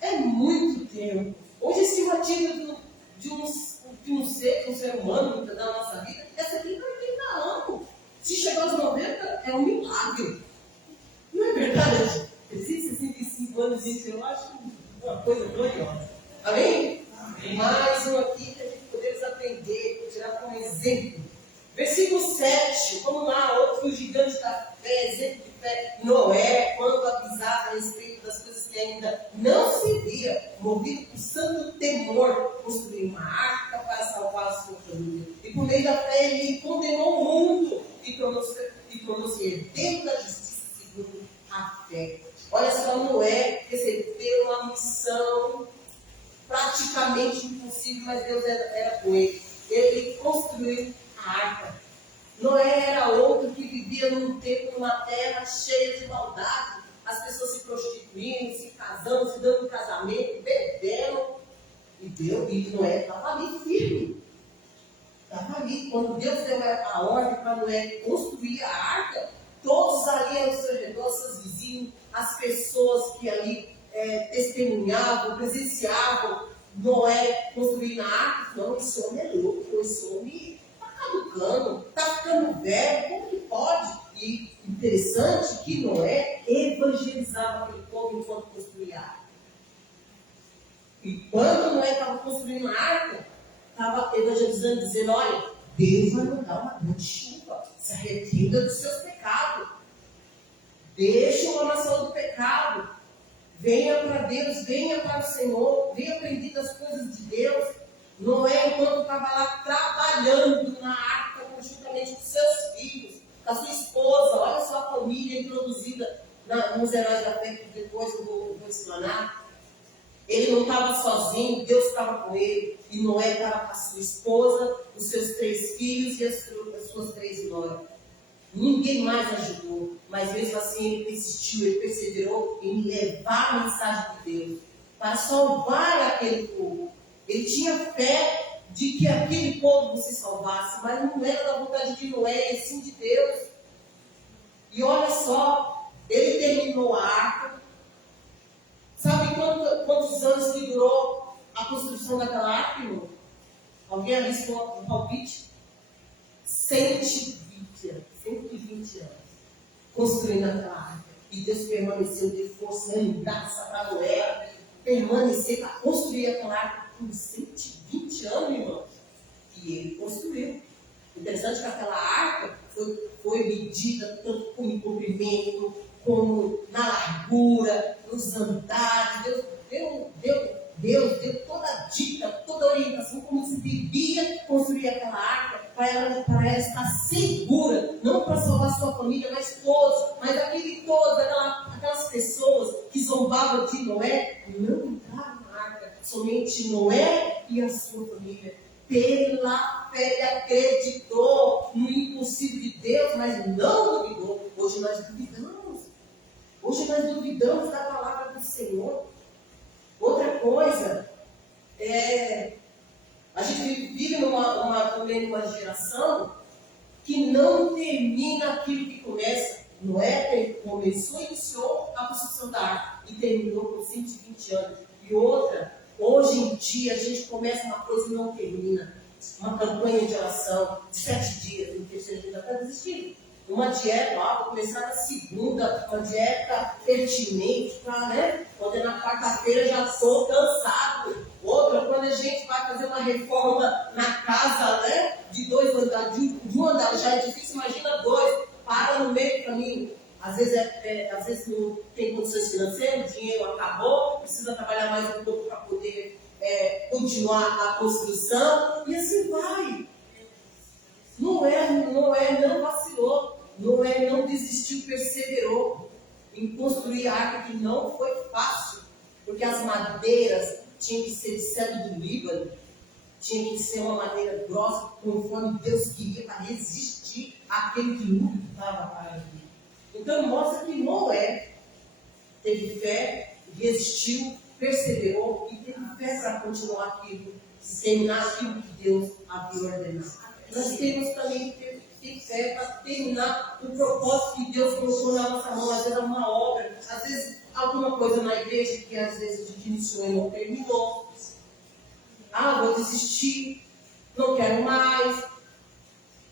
É muito tempo. Hoje a estimativa de um ser humano da nossa vida é 70, 80 anos. chegar aos 90 é um milagre. Não é verdade? 65 anos, gente, eu acho uma coisa gloriosa. Amém? Mais um aqui que a gente podemos aprender, tirar como exemplo. Versículo 7, vamos lá, outro gigante da fé, exemplo de fé. Noé, quando avisado a respeito das coisas que ainda não se via, movido por santo temor, construiu uma arca para salvar a sua família. E por meio da fé ele condenou o mundo e tornou-se herdeiro da justiça segundo a fé. Olha só, Noé recebeu uma missão praticamente impossível, mas Deus era com ele. Ele construiu a arca. Noé era outro que vivia num tempo, numa terra cheia de maldade. As pessoas se prostituindo, se casando, se dando casamento, bebendo. E Noé estava ali firme. Estava ali. Quando Deus deu a ordem para Noé construir a arca, todos ali ao seu redor, seus vizinhos, as pessoas que ali testemunhavam, presenciavam Noé construindo a arca. Não, esse homem é louco, esse homem está caducando, está ficando velho, como que pode? E interessante que Noé evangelizava aquele povo enquanto construía a arca. E quando Noé estava construindo a arca, estava evangelizando, dizendo: olha, Deus vai mandar uma grande chuva, se arrependa dos seus pecados, deixa uma nação do pecado, venha para Deus, venha para o Senhor, venha aprender das coisas de Deus. Noé, enquanto estava lá trabalhando na arca, conjuntamente com seus filhos, com a sua esposa, olha só a família introduzida nos Heróis da Fé, que depois eu vou explanar. Ele não estava sozinho, Deus estava com ele, e Noé estava com a sua esposa, os seus 3 filhos e as suas 3 noras. Ninguém mais ajudou, mas mesmo assim ele persistiu, ele perseverou em levar a mensagem de Deus para salvar aquele povo. Ele tinha fé de que aquele povo se salvasse, mas não era da vontade de Noé, e sim de Deus. E olha só, ele terminou a arca. Sabe quantos anos que durou a construção daquela arca, irmão? Alguém arriscou um palpite? 120 anos. Construindo aquela arca. E Deus permaneceu de força e graça para Noé permanecer para construir aquela arca por 120 anos, irmão. E ele construiu. Interessante que aquela arca foi medida tanto como comprimento, como na largura, nos andares. Deus deu toda a dica, toda a orientação, como se devia construir aquela arca, para ela estar segura, não para salvar sua família, mas todos, aquelas pessoas que zombavam de Noé, não entraram na arca, somente Noé e a sua família. Pela fé ele acreditou no impossível de Deus, mas não duvidou. Hoje nós duvidamos da palavra do Senhor. Outra coisa, a gente vive também numa geração que não termina aquilo que começa. Noé iniciou a construção da arca e terminou com 120 anos. E outra, hoje em dia a gente começa uma coisa e não termina. Uma campanha de oração de 7 dias, no terceiro dia está desistindo. Uma dieta, vou começar na segunda, uma dieta pertinente, quando é na quarta-feira já estou cansado. Outra, quando a gente vai fazer uma reforma na casa, de 2 andares, de um andar já é difícil, imagina 2, para no meio do caminho. Às vezes não tem condições financeiras, o dinheiro acabou, precisa trabalhar mais um pouco para poder continuar a construção, e assim vai. Noé não vacilou, Noé não desistiu, perseverou em construir a arca, que não foi fácil, porque as madeiras tinham que ser de cedro do Líbano, tinha que ser uma madeira grossa, conforme Deus queria, para resistir àquele dilúvio que estava para ele. Então mostra que Noé teve fé, resistiu, perseverou e teve fé para continuar aquilo, terminar aquilo que Deus havia ordenado. Nós temos também que ter fé para terminar o propósito que Deus colocou na nossa mão. Às vezes é uma obra, às vezes alguma coisa na igreja que às vezes a gente iniciou e não terminou. Vou desistir, não quero mais.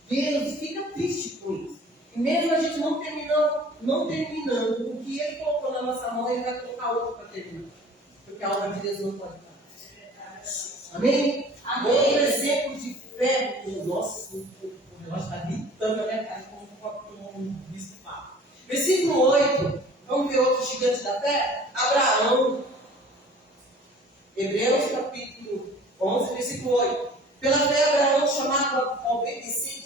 Deus fica triste com isso. mesmo a gente não terminando o que ele colocou na nossa mão, ele vai colocar outro para terminar. Porque a obra de Deus não pode parar. Amém? Outro exemplo de fé. Nossa, o relógio está gritando na minha cara como um bispo fala. Versículo 8. Vamos ver outro gigante da fé? Abraão. Hebreus capítulo 11, versículo 8. Pela fé, Abraão, chamado a obedecer,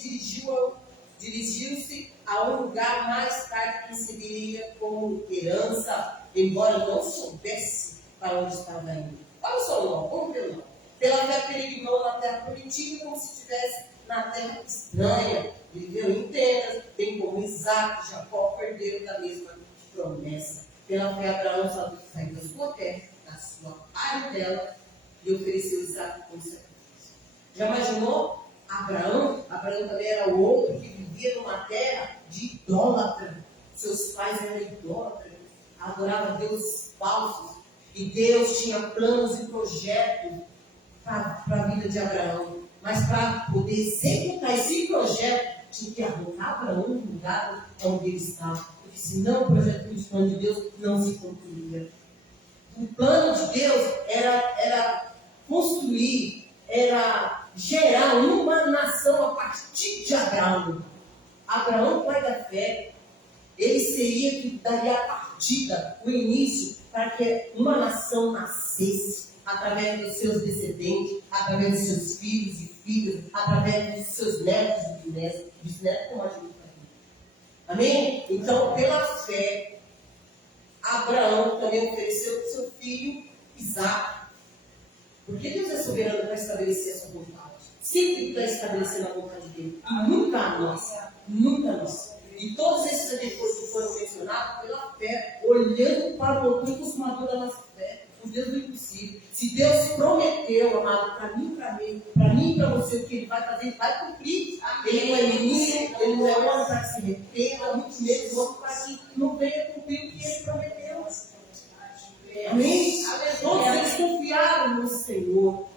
dirigiu-se a um lugar mais tarde que receberia como herança, embora não soubesse para onde estava indo. Olha só o nó, vamos ver o nó. Pela fé, peregrinou na terra prometida, como se estivesse na terra estranha, viveu em tendas, bem como Isaac e Jacó perderam da mesma promessa. Pela fé, Abraão saiu da sua terra, da sua parentela, e ofereceu Isaac como sacrifício. Já imaginou? Abraão também era o outro que vivia numa terra de idólatra. Seus pais eram idólatras, adoravam deuses falsos. E Deus tinha planos e projetos para a vida de Abraão. Mas para poder executar esse projeto, tinha que arrancar Abraão do lugar onde ele estava. Porque senão o projeto e o plano de Deus não se concluía. O plano de Deus era construir, era gerar uma nação a partir de Abraão. Abraão, pai da fé, ele seria que daria a partida, o início, para que uma nação nascesse, através dos seus descendentes, através dos seus filhos e filhas, através dos seus netos e bisnetos, como a gente está aqui. Amém? Então, pela fé, Abraão também ofereceu seu filho Isaac. Porque Deus é soberano para estabelecer a sua vontade. Sempre está estabelecendo a vontade dele. E nunca a nossa. Nunca a nossa. E todos esses exemplos que foram mencionados pela fé, olhando para o autor e consumador da nossa fé, o Deus do impossível. Se Deus prometeu, amado, para mim e para você, o que Ele vai fazer, Ele vai cumprir. Ele não é menino, Ele não é homem para que se arrependa, muito menos homem para que não venha cumprir o que Ele prometeu. Amém? Todos eles confiaram no Senhor.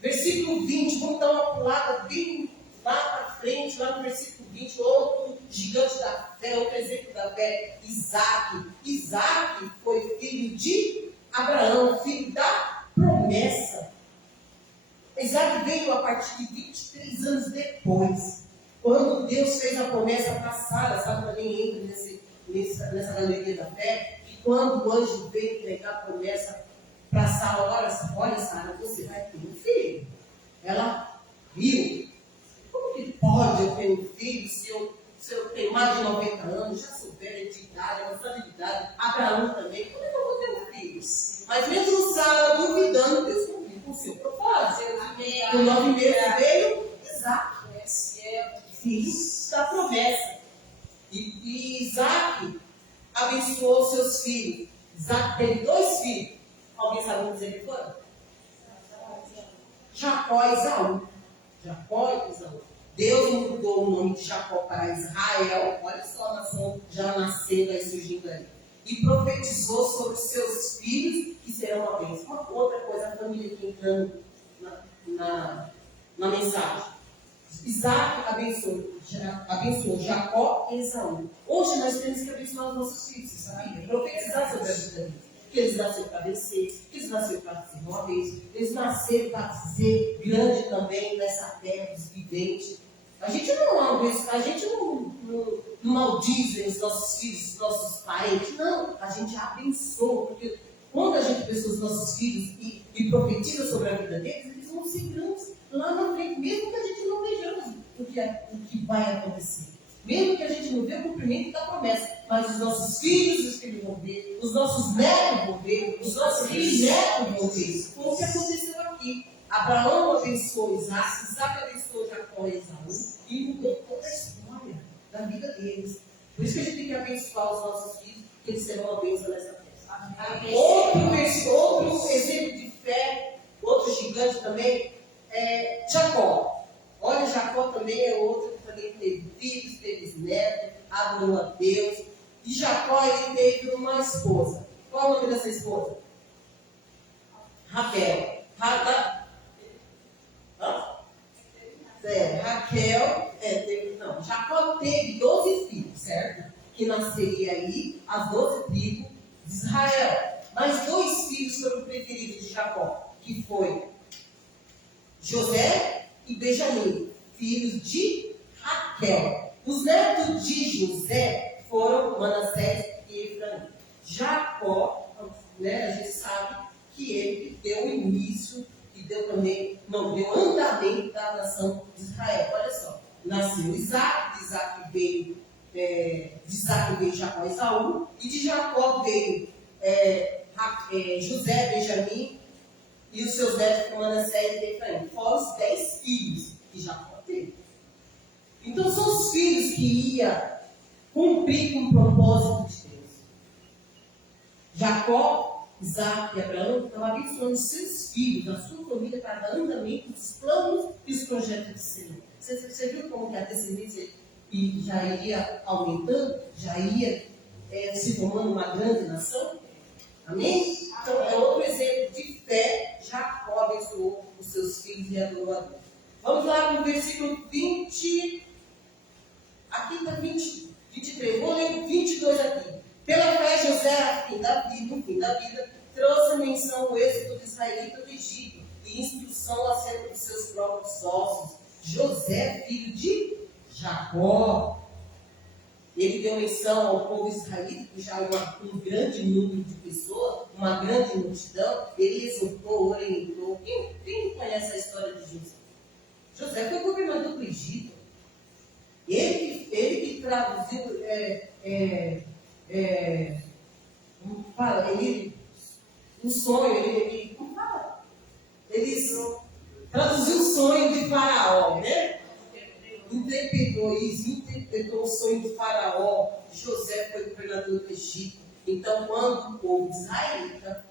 Versículo 20, vamos dar uma pulada bem lá para frente, lá no versículo 20, outro gigante da fé, outro exemplo da fé, Isaac. Isaac foi filho de Abraão, filho da promessa. Isaac veio a partir de 23 anos depois, quando Deus fez a promessa para Sara. Sara também entra nessa galeria da fé. Quando o anjo veio entregar a promessa para Sara, olha Sara, você vai ter um filho. Ela riu. Como que pode eu ter um filho se eu tenho mais de 90 anos, já sou velha de idade, avançada de idade, Abraão também, como é que eu vou ter um filho? Mas mesmo Sara duvidando, Deus cumpriu com o seu propósito. Com 9 meses veio Isaac, filho da promessa. E Isaac abençoou seus filhos. Isaac teve 2 filhos. Alguém sabe dizer que foram? Jacó e Esaú. Jacó e Esaú. Deus mudou o nome de Jacó para Israel. Olha só a nação já nascendo e surgindo ali. E profetizou sobre seus filhos que serão uma bênção. Uma outra coisa, a família aqui entrando na mensagem. Isaac abençoou Jacó e Esaú. Hoje nós temos que abençoar os nossos filhos, você sabia? Profetizar sobre a vida deles. Que eles nasceram para vencer, que eles nasceram para ser uma vez, eles nasceram para ser grande também nessa terra dos viventes. A gente não maldiz os nossos filhos, os nossos parentes, não. A gente abençoa, porque quando a gente abençoa os nossos filhos e profetiza sobre a vida deles, eles vão ser grandes lá na frente, mesmo que a gente não vejamos o que vai acontecer. Mesmo que a gente não vê o cumprimento da promessa, mas os nossos filhos vão ver, os nossos netos vão ver, os nossos bisnetos vão ver. Foi o que aconteceu aqui. Abraão abençoou Isaac, Isaac abençoou Jacó e Esaú, e mudou toda a história da vida deles. Por isso que a gente tem que abençoar os nossos filhos, que eles serão uma bênção nessa terra. Outro exemplo de fé, outro gigante também, é Jacó. Olha, Jacó também é outro que também teve filhos, teve netos, adorou a Deus. E Jacó, ele teve uma esposa. Qual é o nome dessa esposa? Raquel. Jacó teve 12 filhos, certo? Que nasceria aí as 12 tribos de Israel. Mas 2 filhos foram preferidos de Jacó, que foi José e Benjamim, filhos de Raquel. Os netos de José foram Manassés e Efraim. Jacó, né, a gente sabe que ele deu início e deu andamento da nação de Israel. Olha só, nasceu Isaac, de Isaac veio Jacó e Esaú, e de Jacó veio José, Benjamim e os seus netos Manassés e Efraim. Foram os 10 filhos que Jacó teve. Então são os filhos que iam cumprir com o propósito de Deus. Jacó, Isaac e Abraão estavam abençoando seus filhos, a sua família, para dar andamento dos planos e os projetos do Senhor. Você viu como que a descendência já iria aumentando, já ia se formando uma grande nação? Amém? Então é outro exemplo de fé. Jacó abençoou os seus filhos e adorou a Deus. Vamos lá no versículo 20. Aqui está 23. Vou ler 22 aqui. Pela fé, José, no fim da vida, trouxe menção ao êxito do israelita do Egito e instrução acerca dos seus próprios sócios. José, filho de Jacó. Ele deu menção ao povo israelita, que já era um grande número de pessoas, uma grande multidão. Ele exortou, orientou. Quem conhece a história de José? José foi governador do Egito. Ele que traduziu, um sonho, ele traduziu o sonho de Faraó, né? Interpretou o sonho de Faraó. José foi governador do Egito. Então, quando o povo israelita,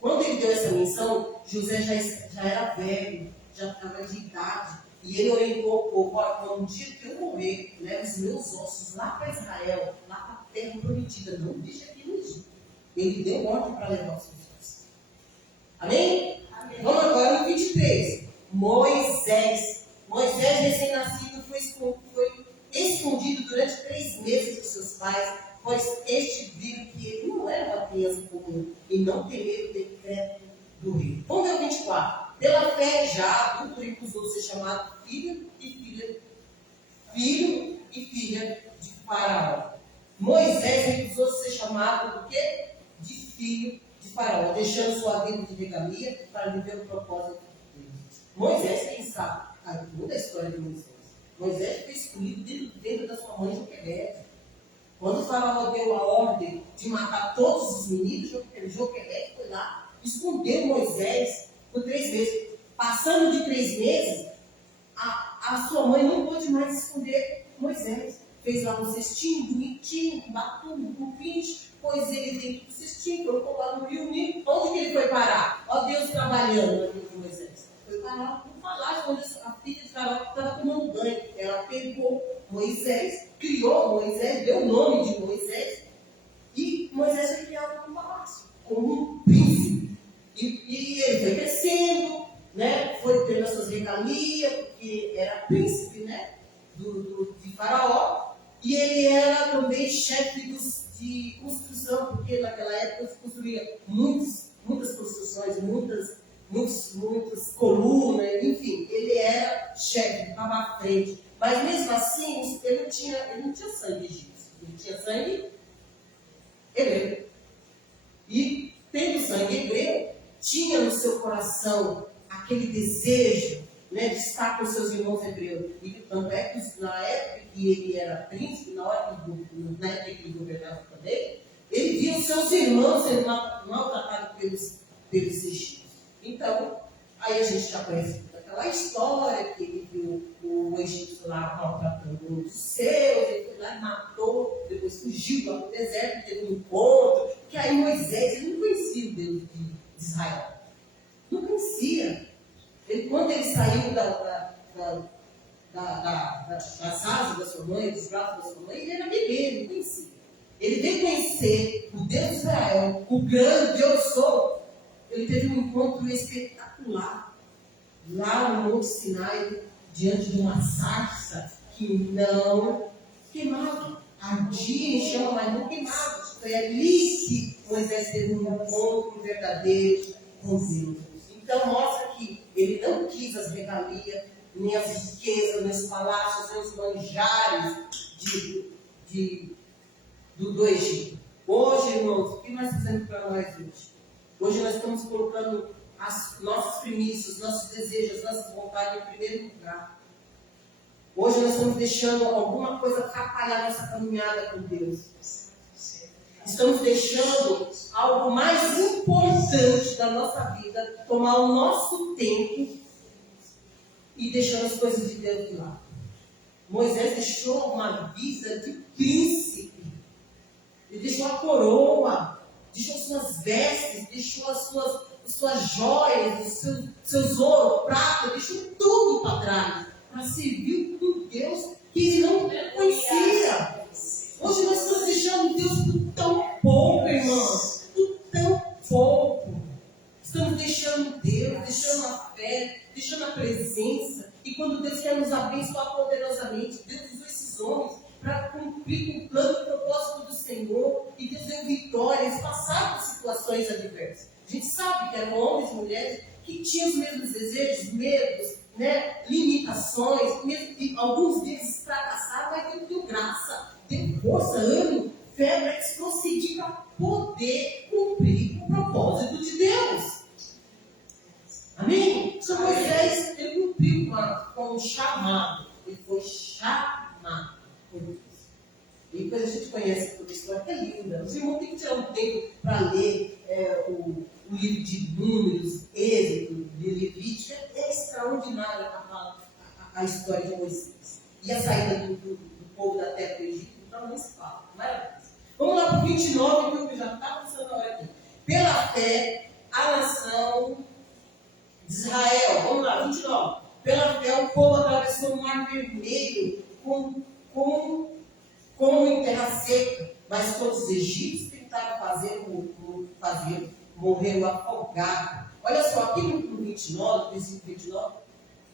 quando ele deu essa missão, José já era velho, já estava de idade. E ele orientou o povo: olha, no dia que eu morrer, leve os meus ossos lá para Israel, lá para a terra prometida, não deixa aqui no Egito. Ele deu ordem para levar os seus ossos. Amém? Amém? Vamos agora no 23. Moisés, recém-nascido, foi escondido durante 3 meses dos seus pais, pois estes viram que ele não era uma criança comum e não temeram o decreto do rei. Vamos ver o 24. Pela fé, já adulto, recusou ser chamado filho e filha de Faraó. Moisés recusou ser chamado do quê? De filho de Faraó, deixando sua vida de regalia para viver o propósito de Deus. Moisés, quem sabe? Toda a história de Moisés. Moisés foi escolhido dentro da sua mãe Joquebede. Quando o Faraó deu a ordem de matar todos os meninos, Joquebede foi lá, escondeu Moisés por 3 meses. Passando de 3 meses, a sua mãe não pôde mais esconder Moisés. Fez lá um cestinho bonitinho, com batume, com pinche, pôs ele dentro do cestinho, colocou lá no rio Nilo. Onde que ele foi parar? Ó Deus trabalhando na vida de Moisés. Foi parar no palácio, onde a filha de Faraó estava tomando banho. Ela pegou Moisés, criou Moisés, deu o nome de Moisés, e Moisés foi criado no palácio, como um príncipe. E ele foi crescendo, né? Foi tendo as suas regalias, porque era príncipe, né? De Faraó. E ele era também chefe de construção, porque naquela época se construía muitas construções, muitas colunas, enfim. Ele era chefe, estava à frente. Mas mesmo assim, ele não tinha sangue egípcio, ele tinha sangue hebreu. E tendo sangue hebreu, tinha no seu coração aquele desejo, né, de estar com seus irmãos hebreus. E tanto é que na época que ele era príncipe, na época que ele governava também, ele via os seus irmãos sendo maltratados pelos egípcios. Então, aí a gente já conhece aquela história que ele viu o egípcio lá maltratando um dos seus, ele foi lá e matou, depois fugiu para o deserto, teve um encontro, que aí Moisés, ele não conhecia o Deus de Israel. Não conhecia. Quando ele saiu das asas da sua mãe, dos braços da sua mãe, ele era bebê, ele não conhecia. Ele veio conhecer o Deus de Israel, o grande eu sou. Ele teve um encontro espetacular lá no Monte Sinai, diante de uma sarça que não queimava. Ardia em chama, mas não queimava. Foi ali que Moisés teve um encontro verdadeiro com Deus. Então mostra que ele não quis as regalias, nem as riquezas, nem os palácios, nem os manjares do Egito. Hoje, irmãos, o que nós fazemos para nós hoje? Hoje nós estamos colocando as nossas premissas, nossos desejos, nossas vontades em primeiro lugar. Hoje nós estamos deixando alguma coisa atrapalhar nossa caminhada com Deus. Estamos deixando algo mais importante da nossa vida tomar o nosso tempo e deixando as coisas de Deus de lado. Moisés deixou uma vida de príncipe. Ele deixou a coroa, deixou suas vestes, deixou as suas joias, seus ouro, prata, deixou tudo para trás, para servir um Deus que ele não conhecia. Hoje nós estamos deixando Deus por tão pouco, irmãos, por tão pouco. Estamos deixando Deus, deixando a fé, deixando a presença. E quando Deus quer nos abençoar poderosamente, Deus usou esses homens para cumprir com o plano e propósito do Senhor, e Deus deu vitória, eles passaram por situações adversas. A gente sabe que eram homens e mulheres que tinham os mesmos desejos, medos, né, limitações, mesmo que alguns deles fracassaram, mas Deus deu graça, deu força, ânimo, fé para eles prosseguir para poder cumprir o propósito de Deus. Amém? Então Moisés, ele cumpriu com um chamado, ele foi chamado. E depois a gente conhece toda a história, que é linda. Os irmãos têm que tirar um tempo para ler o livro de Números, Êxodo, de Levítico. É extraordinária a história de Moisés. E a saída do povo da terra do Egito, então não se fala. Maravilha. Vamos lá para o 29, que já está passando a hora aqui. Pela fé, a nação de Israel. Vamos lá, 29. Pela fé, o povo atravessou o Mar Vermelho como em terra seca, mas quando os egípcios tentaram fazer, morreram afogados. Olha só, aqui no 29, versículo 29,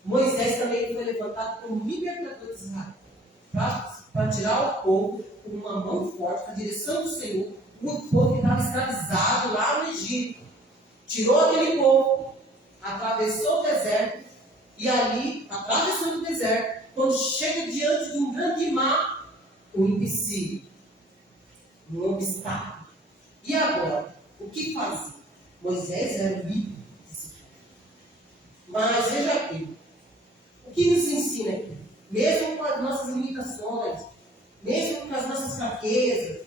Moisés também foi levantado como libertador de Israel, para tirar o povo com uma mão forte, na direção do Senhor, o povo que estava escravizado lá no Egito. Tirou aquele povo, atravessou o deserto, e ali, atravessando o deserto, quando chega diante de um grande mar, um empecilho, um obstáculo. E agora, o que fazer? Moisés era livre. Mas veja aqui, o que nos ensina aqui? Mesmo com as nossas limitações, mesmo com as nossas fraquezas,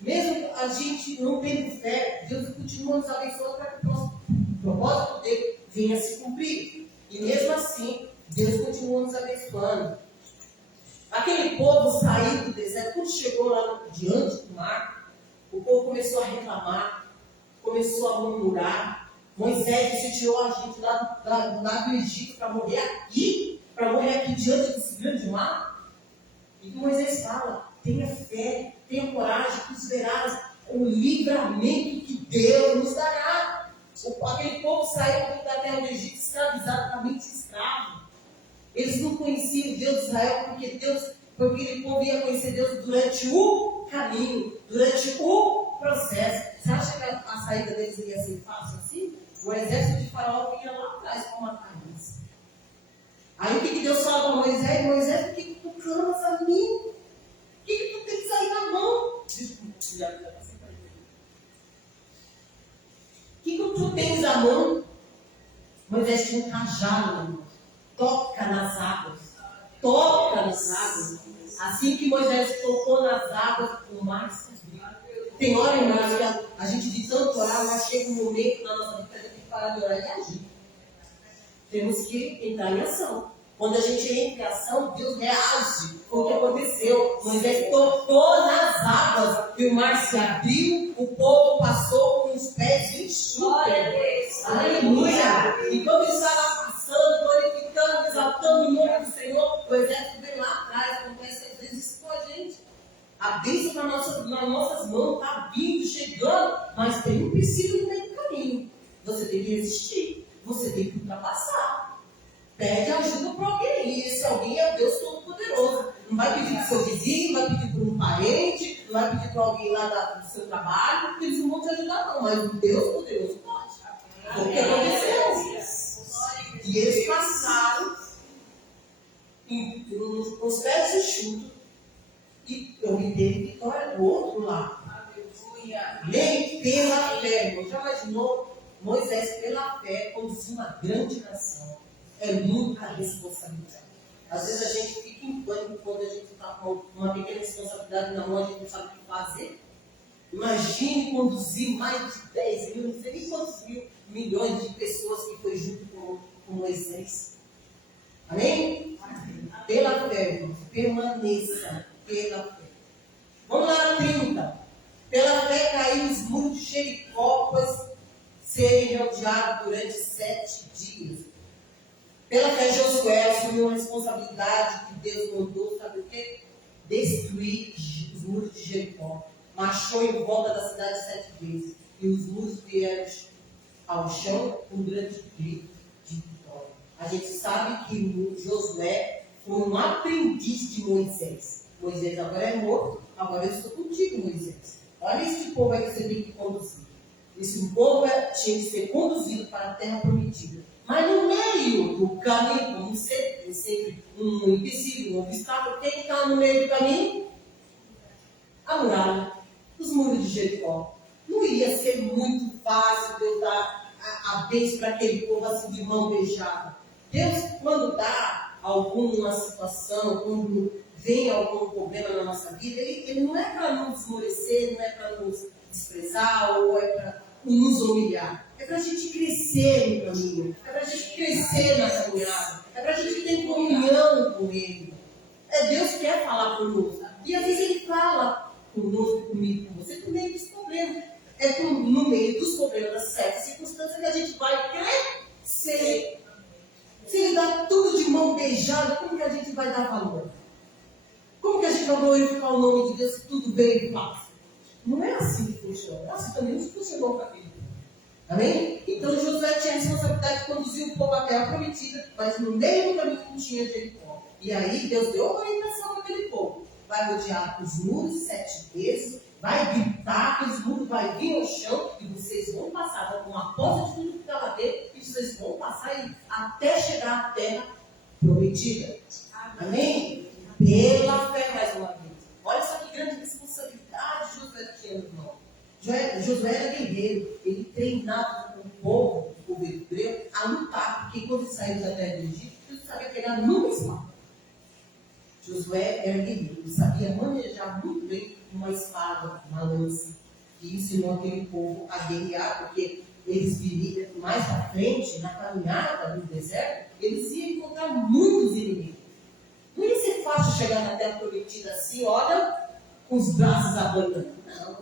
mesmo a gente não tendo fé, Deus continua nos abençoando para que o propósito dele venha a se cumprir. E mesmo assim, Deus continua nos abençoando. Aquele povo saiu do deserto, quando chegou lá diante do mar, o povo começou a reclamar, começou a murmurar. Moisés disse: tirou a gente lá do Egito para morrer aqui diante desse grande mar. E Moisés fala: tenha fé, tenha coragem, que os verás o livramento que Deus nos dará. Aquele povo saiu da terra do Egito escravizado, totalmente escravo. Eles não conheciam Deus de Israel porque aquele povo ia conhecer Deus durante o caminho, durante o processo. Você acha que a saída deles ia ser fácil assim? O exército de Faraó vinha lá atrás para matar eles. Aí o que Deus fala para Moisés? Moisés, por que tu clamas a mim? O que tu tens aí na mão? O que tu tens na mão? Moisés tinha um cajado na mão. Toca nas águas. Toca nas águas. Assim que Moisés tocou nas águas, o mar se abriu. Tem hora, irmãos, que a gente de tanto orar, mas chega um momento na nossa vida que a gente tem que parar de orar e agir. Temos que entrar em ação. Quando a gente entra em ação, Deus reage com o que aconteceu. Moisés tocou nas águas e o mar se abriu, o povo passou com os pés enxutos. Aleluia! E quando estava passando, glorificando, exaltando o nome do Senhor, o exército veio lá atrás, acontece às vezes isso com a gente. A bênção nas nossas mãos está vindo, chegando, mas tem um princípio no meio do caminho. Você tem que resistir, você tem que ultrapassar. pede ajuda para alguém. E esse alguém é o Deus Todo-Poderoso. Não vai pedir para o seu vizinho, não vai pedir para um parente, não vai pedir para alguém lá do seu trabalho, porque eles não vão te ajudar, não. Mas o Deus Poderoso pode. Foi o que aconteceu. E eles passaram nos pés enxutos e obteve vitória do outro lado. Nem pela fé. Já imaginou Moisés, pela fé, conduzir uma grande nação? É muita responsabilidade. Às vezes a gente fica em pânico quando a gente está com uma pequena responsabilidade na mão, a gente não sabe o que fazer. Imagine conduzir mais de 10 mil, não sei nem quantos milhões de pessoas que foi junto com Moisés. Amém? Pela fé, irmãos, permaneça pela fé. Vamos lá, 30. Pela fé caiu os muros de Jericó, pois serem rodeados durante 7 dias. Pela fé, Josué assumiu a responsabilidade que Deus mandou, sabe o quê? Destruir os muros de Jericó. Marchou em volta da cidade 7 vezes. E os muros vieram ao chão com um grande grito de vitória. A gente sabe que Josué foi um aprendiz de Moisés. Moisés agora é morto, agora eu estou contigo, Moisés. Olha esse povo aí que você tem que conduzir. Esse povo tinha que ser conduzido para a terra prometida. Mas no meio do caminho, como sempre um empecilho, um obstáculo, quem está no meio do caminho? A muralha, os muros de Jericó. Não iria ser muito fácil Deus dar a bênção para aquele povo assim de mão beijada. Deus, quando dá alguma situação, quando vem algum problema na nossa vida, ele não é para nos esmorecer, não é para nos desprezar ou é para nos humilhar. É para a gente crescer no caminho, é para a gente crescer na caminhada, é para a gente ter comunhão com Ele. É Deus que quer falar conosco. E às vezes Ele fala conosco, comigo, com você, por meio dos problemas. É no meio dos problemas, das certas circunstâncias, que a gente vai crescer. Se Ele dá tudo de mão beijada, como que a gente vai dar valor? Como que a gente vai glorificar o nome de Deus se tudo veio e passa? Não é assim que funciona. É assim também não funcionou para ele. Amém? Então Josué tinha a responsabilidade de conduzir o povo à terra prometida, mas no meio do caminho não tinha Jericó. E aí Deus deu orientação para aquele povo. Vai rodear os muros 7 vezes, vai gritar que os muros vai vir ao chão e vocês vão passar com uma porta de tudo que estava dentro e vocês vão passar até chegar à terra prometida. Amém? Pela fé, mais uma vez. Olha só que grande responsabilidade Josué tinha no mão. Josué era guerreiro. Ele treinava o povo hebreu a lutar. Porque quando ele saiu da terra do Egito, ele sabia pegar numa espada. Josué era guerreiro. Ele sabia manejar muito bem uma espada, uma lança. E ensinou aquele povo a guerrear, porque eles viriam mais à frente, na caminhada do deserto, eles iam encontrar muitos inimigos. Não ia ser fácil chegar na terra prometida assim, olha, com os braços abanando. Não.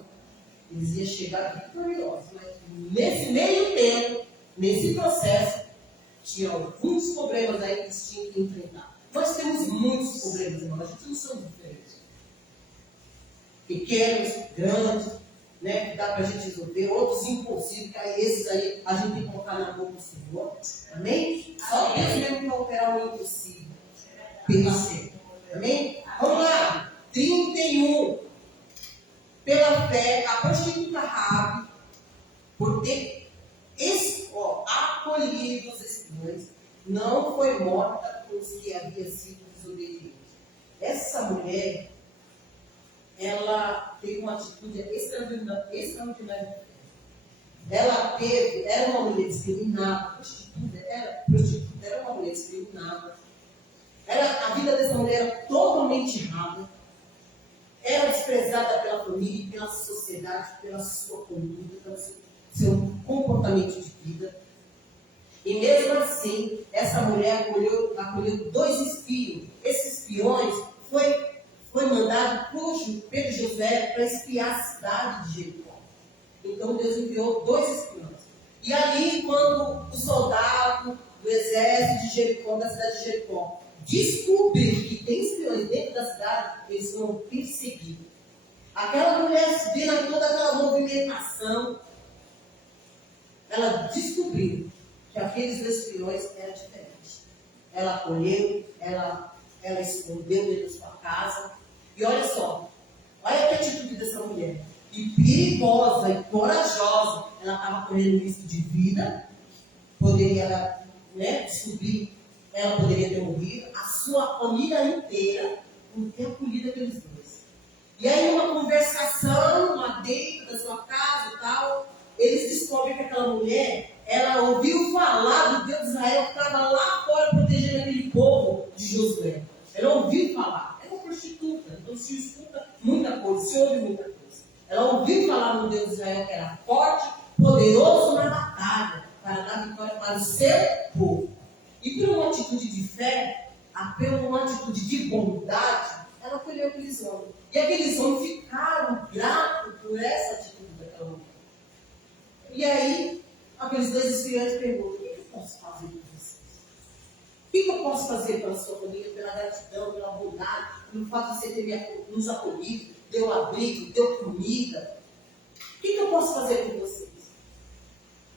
Eles iam chegar vitoriosos. Mas nesse meio tempo, nesse processo, tinha alguns problemas aí que eles tinham que enfrentar. Nós temos muitos problemas, irmão. A gente não somos diferentes. Pequenos, grandes, né, que dá para a gente resolver. Outros impossíveis, que aí esses aí a gente tem que colocar na mão do Senhor. Amém? Só Deus mesmo para operar o impossível. Vencer. Amém? Vamos lá. 31. Pela fé, a prostituta Raabe, por ter acolhido os espiões, não foi morta com os que haviam sido desobedientes. Essa mulher, ela teve uma atitude extraordinária. Ela era uma mulher discriminada, prostituta era uma mulher discriminada. A vida dessa mulher era totalmente errada. Era desprezada pela família, pela sociedade, pela sua conduta, pelo seu comportamento de vida. E mesmo assim, essa mulher acolheu 2 espiões. Esses espiões foi mandado pelo Josué para espiar a cidade de Jericó. Então Deus enviou 2 espiões. E ali, quando o soldado do exército de Jericó, da cidade de Jericó, descobrir que tem espiões dentro da cidade, eles vão perseguir. Aquela mulher, vendo toda aquela movimentação, ela descobriu que aqueles espiões eram diferentes. ela acolheu, ela escondeu dentro da sua casa. E olha só, olha que atitude dessa mulher. E perigosa e corajosa, ela estava correndo risco de vida, poderia, né, descobrir, ela poderia ter morrido, a sua família inteira por ter acolhido aqueles dois. E aí, uma conversação lá dentro da sua casa e tal, eles descobrem que aquela mulher, ela ouviu falar do Deus de Israel que estava lá fora protegendo aquele povo de Josué. Ela ouviu falar, era uma prostituta, então se escuta muita coisa, se ouve muita coisa. Ela ouviu falar no Deus de Israel que era forte, poderoso na batalha, para dar vitória para o seu povo. E por uma atitude de fé, por uma atitude de bondade, ela acolheu aqueles homens. E aqueles homens ficaram gratos por essa atitude daquela mulher. E aí, aqueles dois espiões perguntam: o que eu posso fazer por vocês? O que eu posso fazer pela sua família, pela gratidão, pela bondade, pelo fato de você ter nos acolhido, deu abrigo, deu comida? O que eu posso fazer por vocês?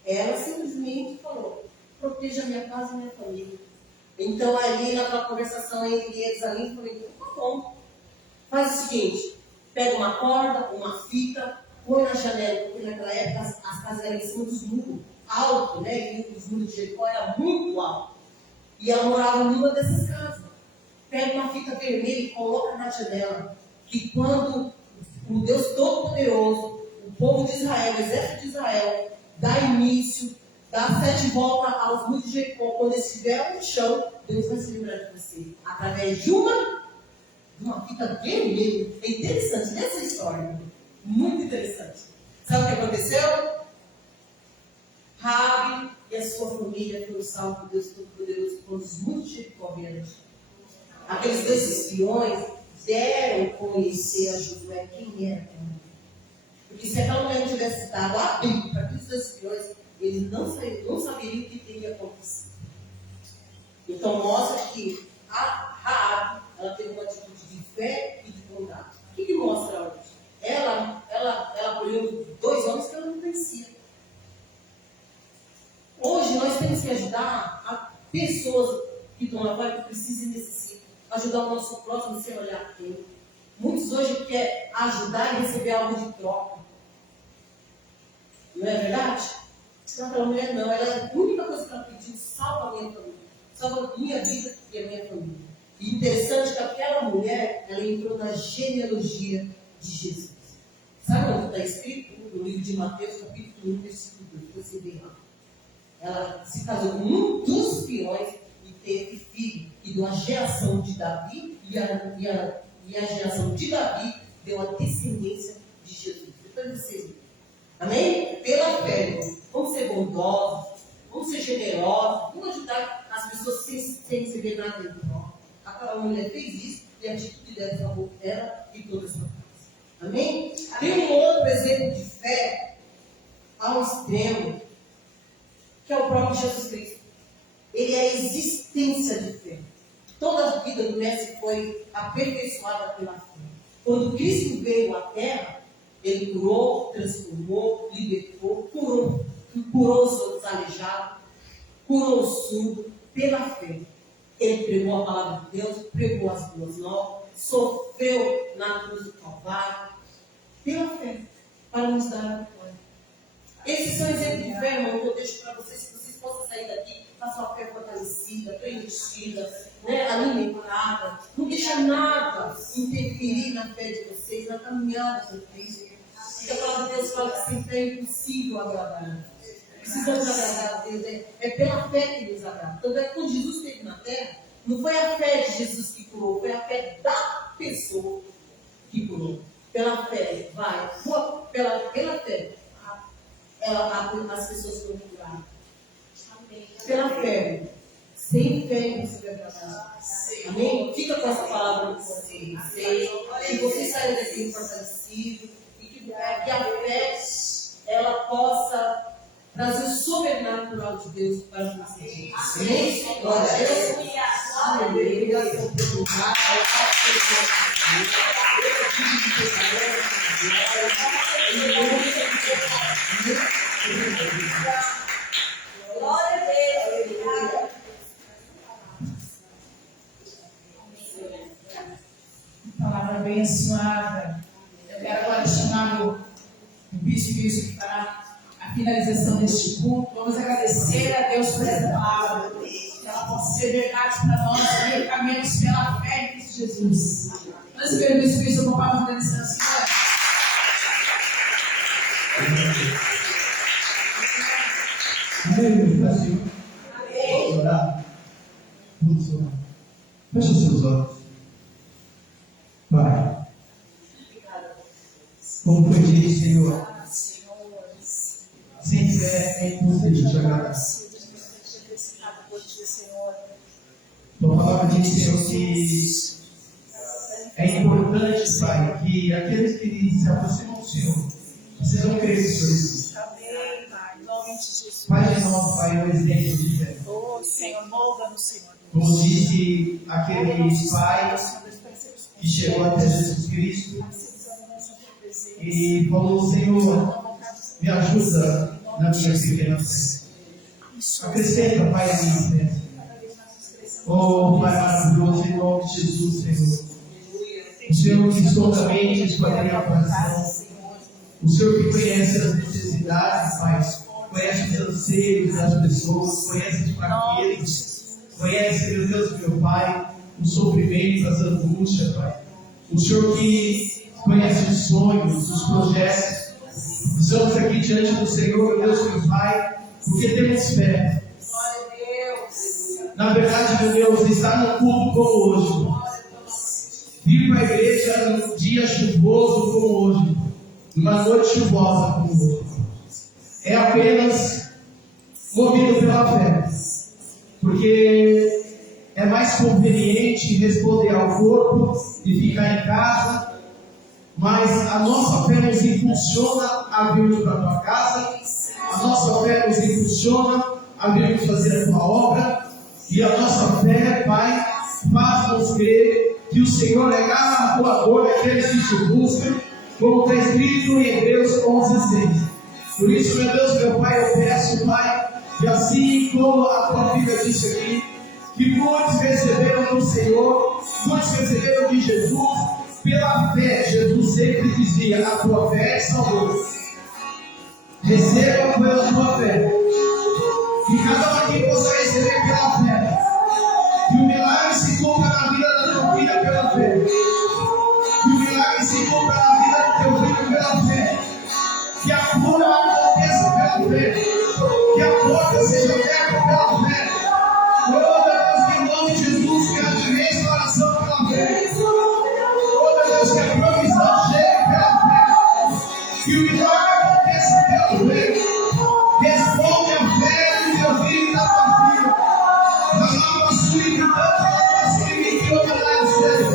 Ela simplesmente falou: proteja a minha casa e minha família. Então, ali naquela conversação entre eles ali, eu falei: tá bom. Faz o seguinte: pega uma corda, uma fita, põe na janela, porque naquela época as casas eram em cima dos muros, alto, né? E os muros de Jericó eram muito altos. E ela morava numa dessas casas. Pega uma fita vermelha e coloca na janela. Que quando o Deus Todo-Poderoso, o povo de Israel, o exército de Israel, dá início, dá 7 voltas aos muros de Jericó, quando eles estiverem no chão, Deus vai se livrar de você. Através de uma fita vermelha. É interessante nessa história. Muito interessante. Sabe o que aconteceu? Raabe e a sua família foram salvos por Deus Todo-Poderoso quando os muros de Jericó vieram. Aqueles dois espiões deram conhecer a Josué quem era aquela mulher. Porque se aquela mulher não tivesse dado abrigo para aqueles dois espiões, eles não saberiam o que teria acontecido. Então mostra que a Raabe, ela teve uma atitude de fé e de bondade. O que mostra hoje? Ela acolheu 2 homens que ela não conhecia. Hoje nós temos que ajudar a pessoas que estão lá fora, que precisam e necessitam. Ajudar o nosso próximo sem olhar para ele. Muitos hoje querem ajudar e receber algo de troca. Não é verdade? Aquela mulher não. A única coisa que ela pediu: salva a minha família. Salva a minha vida e a minha família. E interessante que aquela mulher, ela entrou na genealogia de Jesus. Sabe onde está escrito? No livro de Mateus, capítulo 1, versículo 2. Você vê lá. Ela se casou com um dos espiões e teve filho. E deu a geração de Davi, e a geração de Davi deu a descendência de Jesus. Depois vocês veem. Amém? Pela fé, irmãos. Vamos ser bondosos, vamos ser generosos, vamos ajudar as pessoas sem receber nada em troca. Aquela mulher fez isso e a atitude dela salvou ela e toda a sua casa. Amém? Tem um outro exemplo de fé ao extremo, que é o próprio Jesus Cristo. Ele é a existência de fé. Toda a vida do mestre foi aperfeiçoada pela fé. Quando Cristo veio à terra, ele curou, transformou, libertou, curou os outros aleijados, curou o surdo pela fé. Ele pregou a palavra de Deus, pregou as boas novas, sofreu na cruz do Calvário, pela fé, para nos dar a vitória. Esses são exemplos de fé, irmão, que eu deixo para vocês, que vocês possam sair daqui com a sua fé fortalecida, preenchida, né, alimentada. Não deixa nada interferir na fé de vocês, na caminhada com Cristo. Porque a palavra de Deus fala que sem fé é impossível agradar a Deus. Precisamos agradar a Deus, é pela fé que nos agrada. Tanto é que quando Jesus esteve na terra, não foi a fé de Jesus que curou, foi a fé da pessoa que curou. Pela fé, pela fé, as pessoas foram curadas. Pela fé. Sem fé é impossível agradar. Amém? Fica com essa palavra com vocês. Que vocês saiam daqui fortalecidos e que a fé ela possa trazer o sobrenatural de Deus para os nossos dias. Amém? Glória a Deus. Aleluia. Glória a Deus. palavra abençoada. Eu quero agora chamar o bispo para a finalização deste culto. Vamos agradecer a Deus por essa palavra. Que ela possa ser verdade para nós e caminhamos pela fé em Cristo Jesus. Antes de ver o bispo, eu vou para a finalização, Senhor. Amém, Brasil. Vamos orar. Vamos orar. Feche os seus olhos. Pai, como foi dito, Senhor, sem fé é impossível te agradar. Tua palavra diz, Senhor, que é importante, Pai, que aqueles que se aproximam do Senhor precisam crer no Senhor Jesus. Pai de nós, Pai, é um exemplo de fé. Senhor, molda no Senhor. Como disse aquele pai que chegou até Jesus Cristo e falou: Senhor, me ajuda na minha pequena fé. Acrescenta, Pai, a minha fé. Oh, Pai maravilhoso, em nome de Jesus, Senhor. O Senhor que sondamente esquadrinha o coração. O Senhor que conhece as necessidades, Pai. Conhece os anseios das pessoas, conhece as fraquezas, conhece, meu Deus, meu Pai, o sofrimento, as angústias, Pai. O Senhor que conhece os sonhos, os projetos. Estamos aqui diante do Senhor, meu Deus, meu Pai, porque temos fé. Na verdade, meu Deus, estar num culto como hoje, vir para a igreja num dia chuvoso como hoje, numa noite chuvosa como hoje, é apenas movido pela fé, porque é mais conveniente responder ao corpo e ficar em casa, mas a nossa fé nos impulsiona a virmos para a tua casa, a nossa fé nos impulsiona a virmos fazer a tua obra, e a nossa fé, Pai, faz-nos crer que o Senhor é galardoador daqueles que te buscam, como está escrito em Hebreus 11:6. Por isso, meu Deus, meu Pai, eu peço, Pai, que assim como a tua Bíblia disse aqui, que muitos receberam do Senhor, muitos receberam de Jesus, pela fé. Jesus sempre dizia: a tua fé salvou. Receba pela tua fé. Que cada um aqui possa receber pela fé. Que o milagre se cumpra na vida da tua filha pela fé. Que o milagre se cumpra na vida do teu filho pela fé. Que a cura aconteça pela fé. Que a porta seja aberta pela fé. Oh, meu Deus, em nome de Jesus, que haja restauração pela fé. Oh, meu Deus, que a provisão chegue pela fé. Que o milagre aconteça pela fé. Responde a fé do teu filho e da tua filha. Na nova súplica, tanto que eu me lá em sério.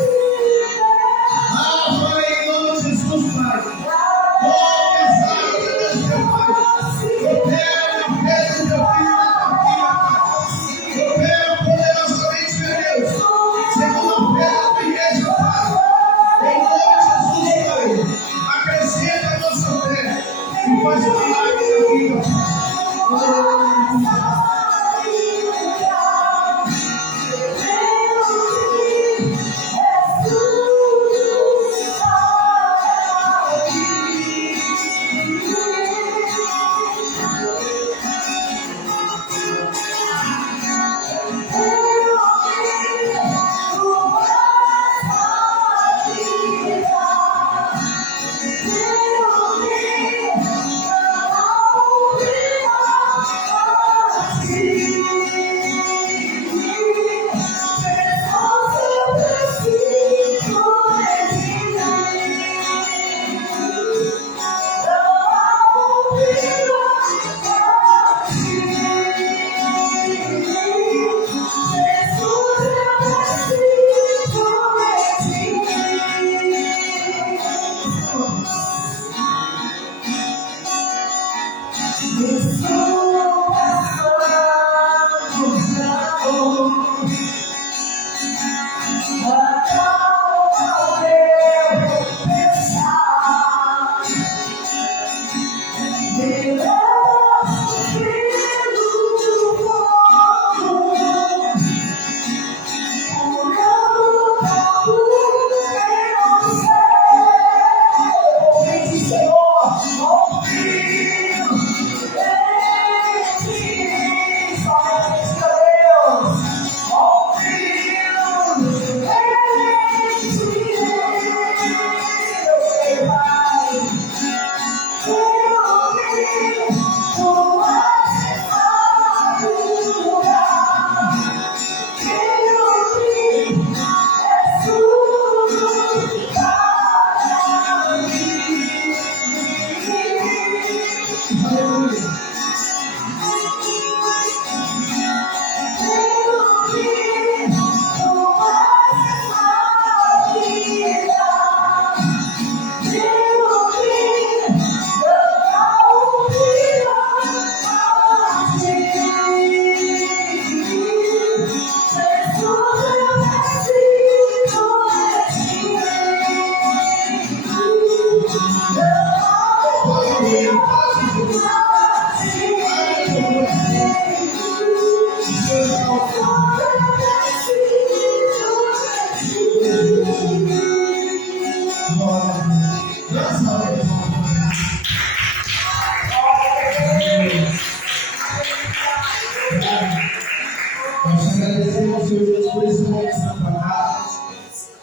Ah, Pai, em nome de Jesus, Pai. Oh, pesado, meu Deus, meu Pai. Eu quero a fé do teu filho e da tua filha, Pai. Eu quero poderosamente, meu Deus, segundo a fé da tua igreja, Pai. Em nome de Jesus, Pai. Acrescenta a nossa fé.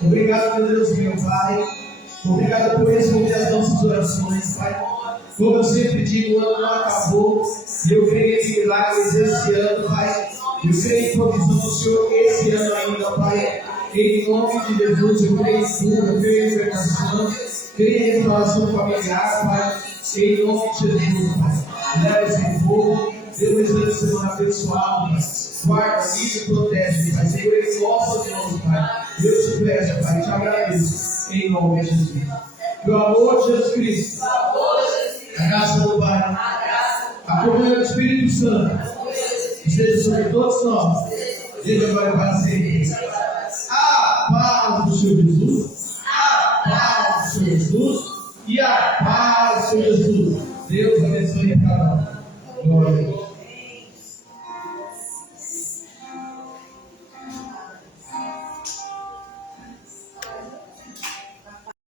Obrigado, meu Deus, meu Pai. Obrigado por responder as nossas orações, Pai. Como eu sempre digo, o ano não acabou. E eu creio em milagres esse ano, Pai. Eu creio em provisão do Senhor esse ano ainda, Pai. Em nome de Jesus, eu creio em cura, eu creio em libertação, creio em restauração familiar, Pai. Em nome de Jesus, Pai. Leva sem fogo. Deus abençoe a semana pessoal, Pai. Guarda, livre e protege, Pai. Senhor, Ele gosta de nós, Pai. Deus te peça, Pai. Te agradeço. Em nome de Jesus. Que o amor de Jesus Cristo, a graça do Pai, a comunhão do Espírito Santo, esteja sobre todos nós, desde agora e para sempre. A paz do Senhor Jesus, a paz do Senhor Jesus e a paz do Senhor Jesus. Deus abençoe a cada um. Glória a Deus.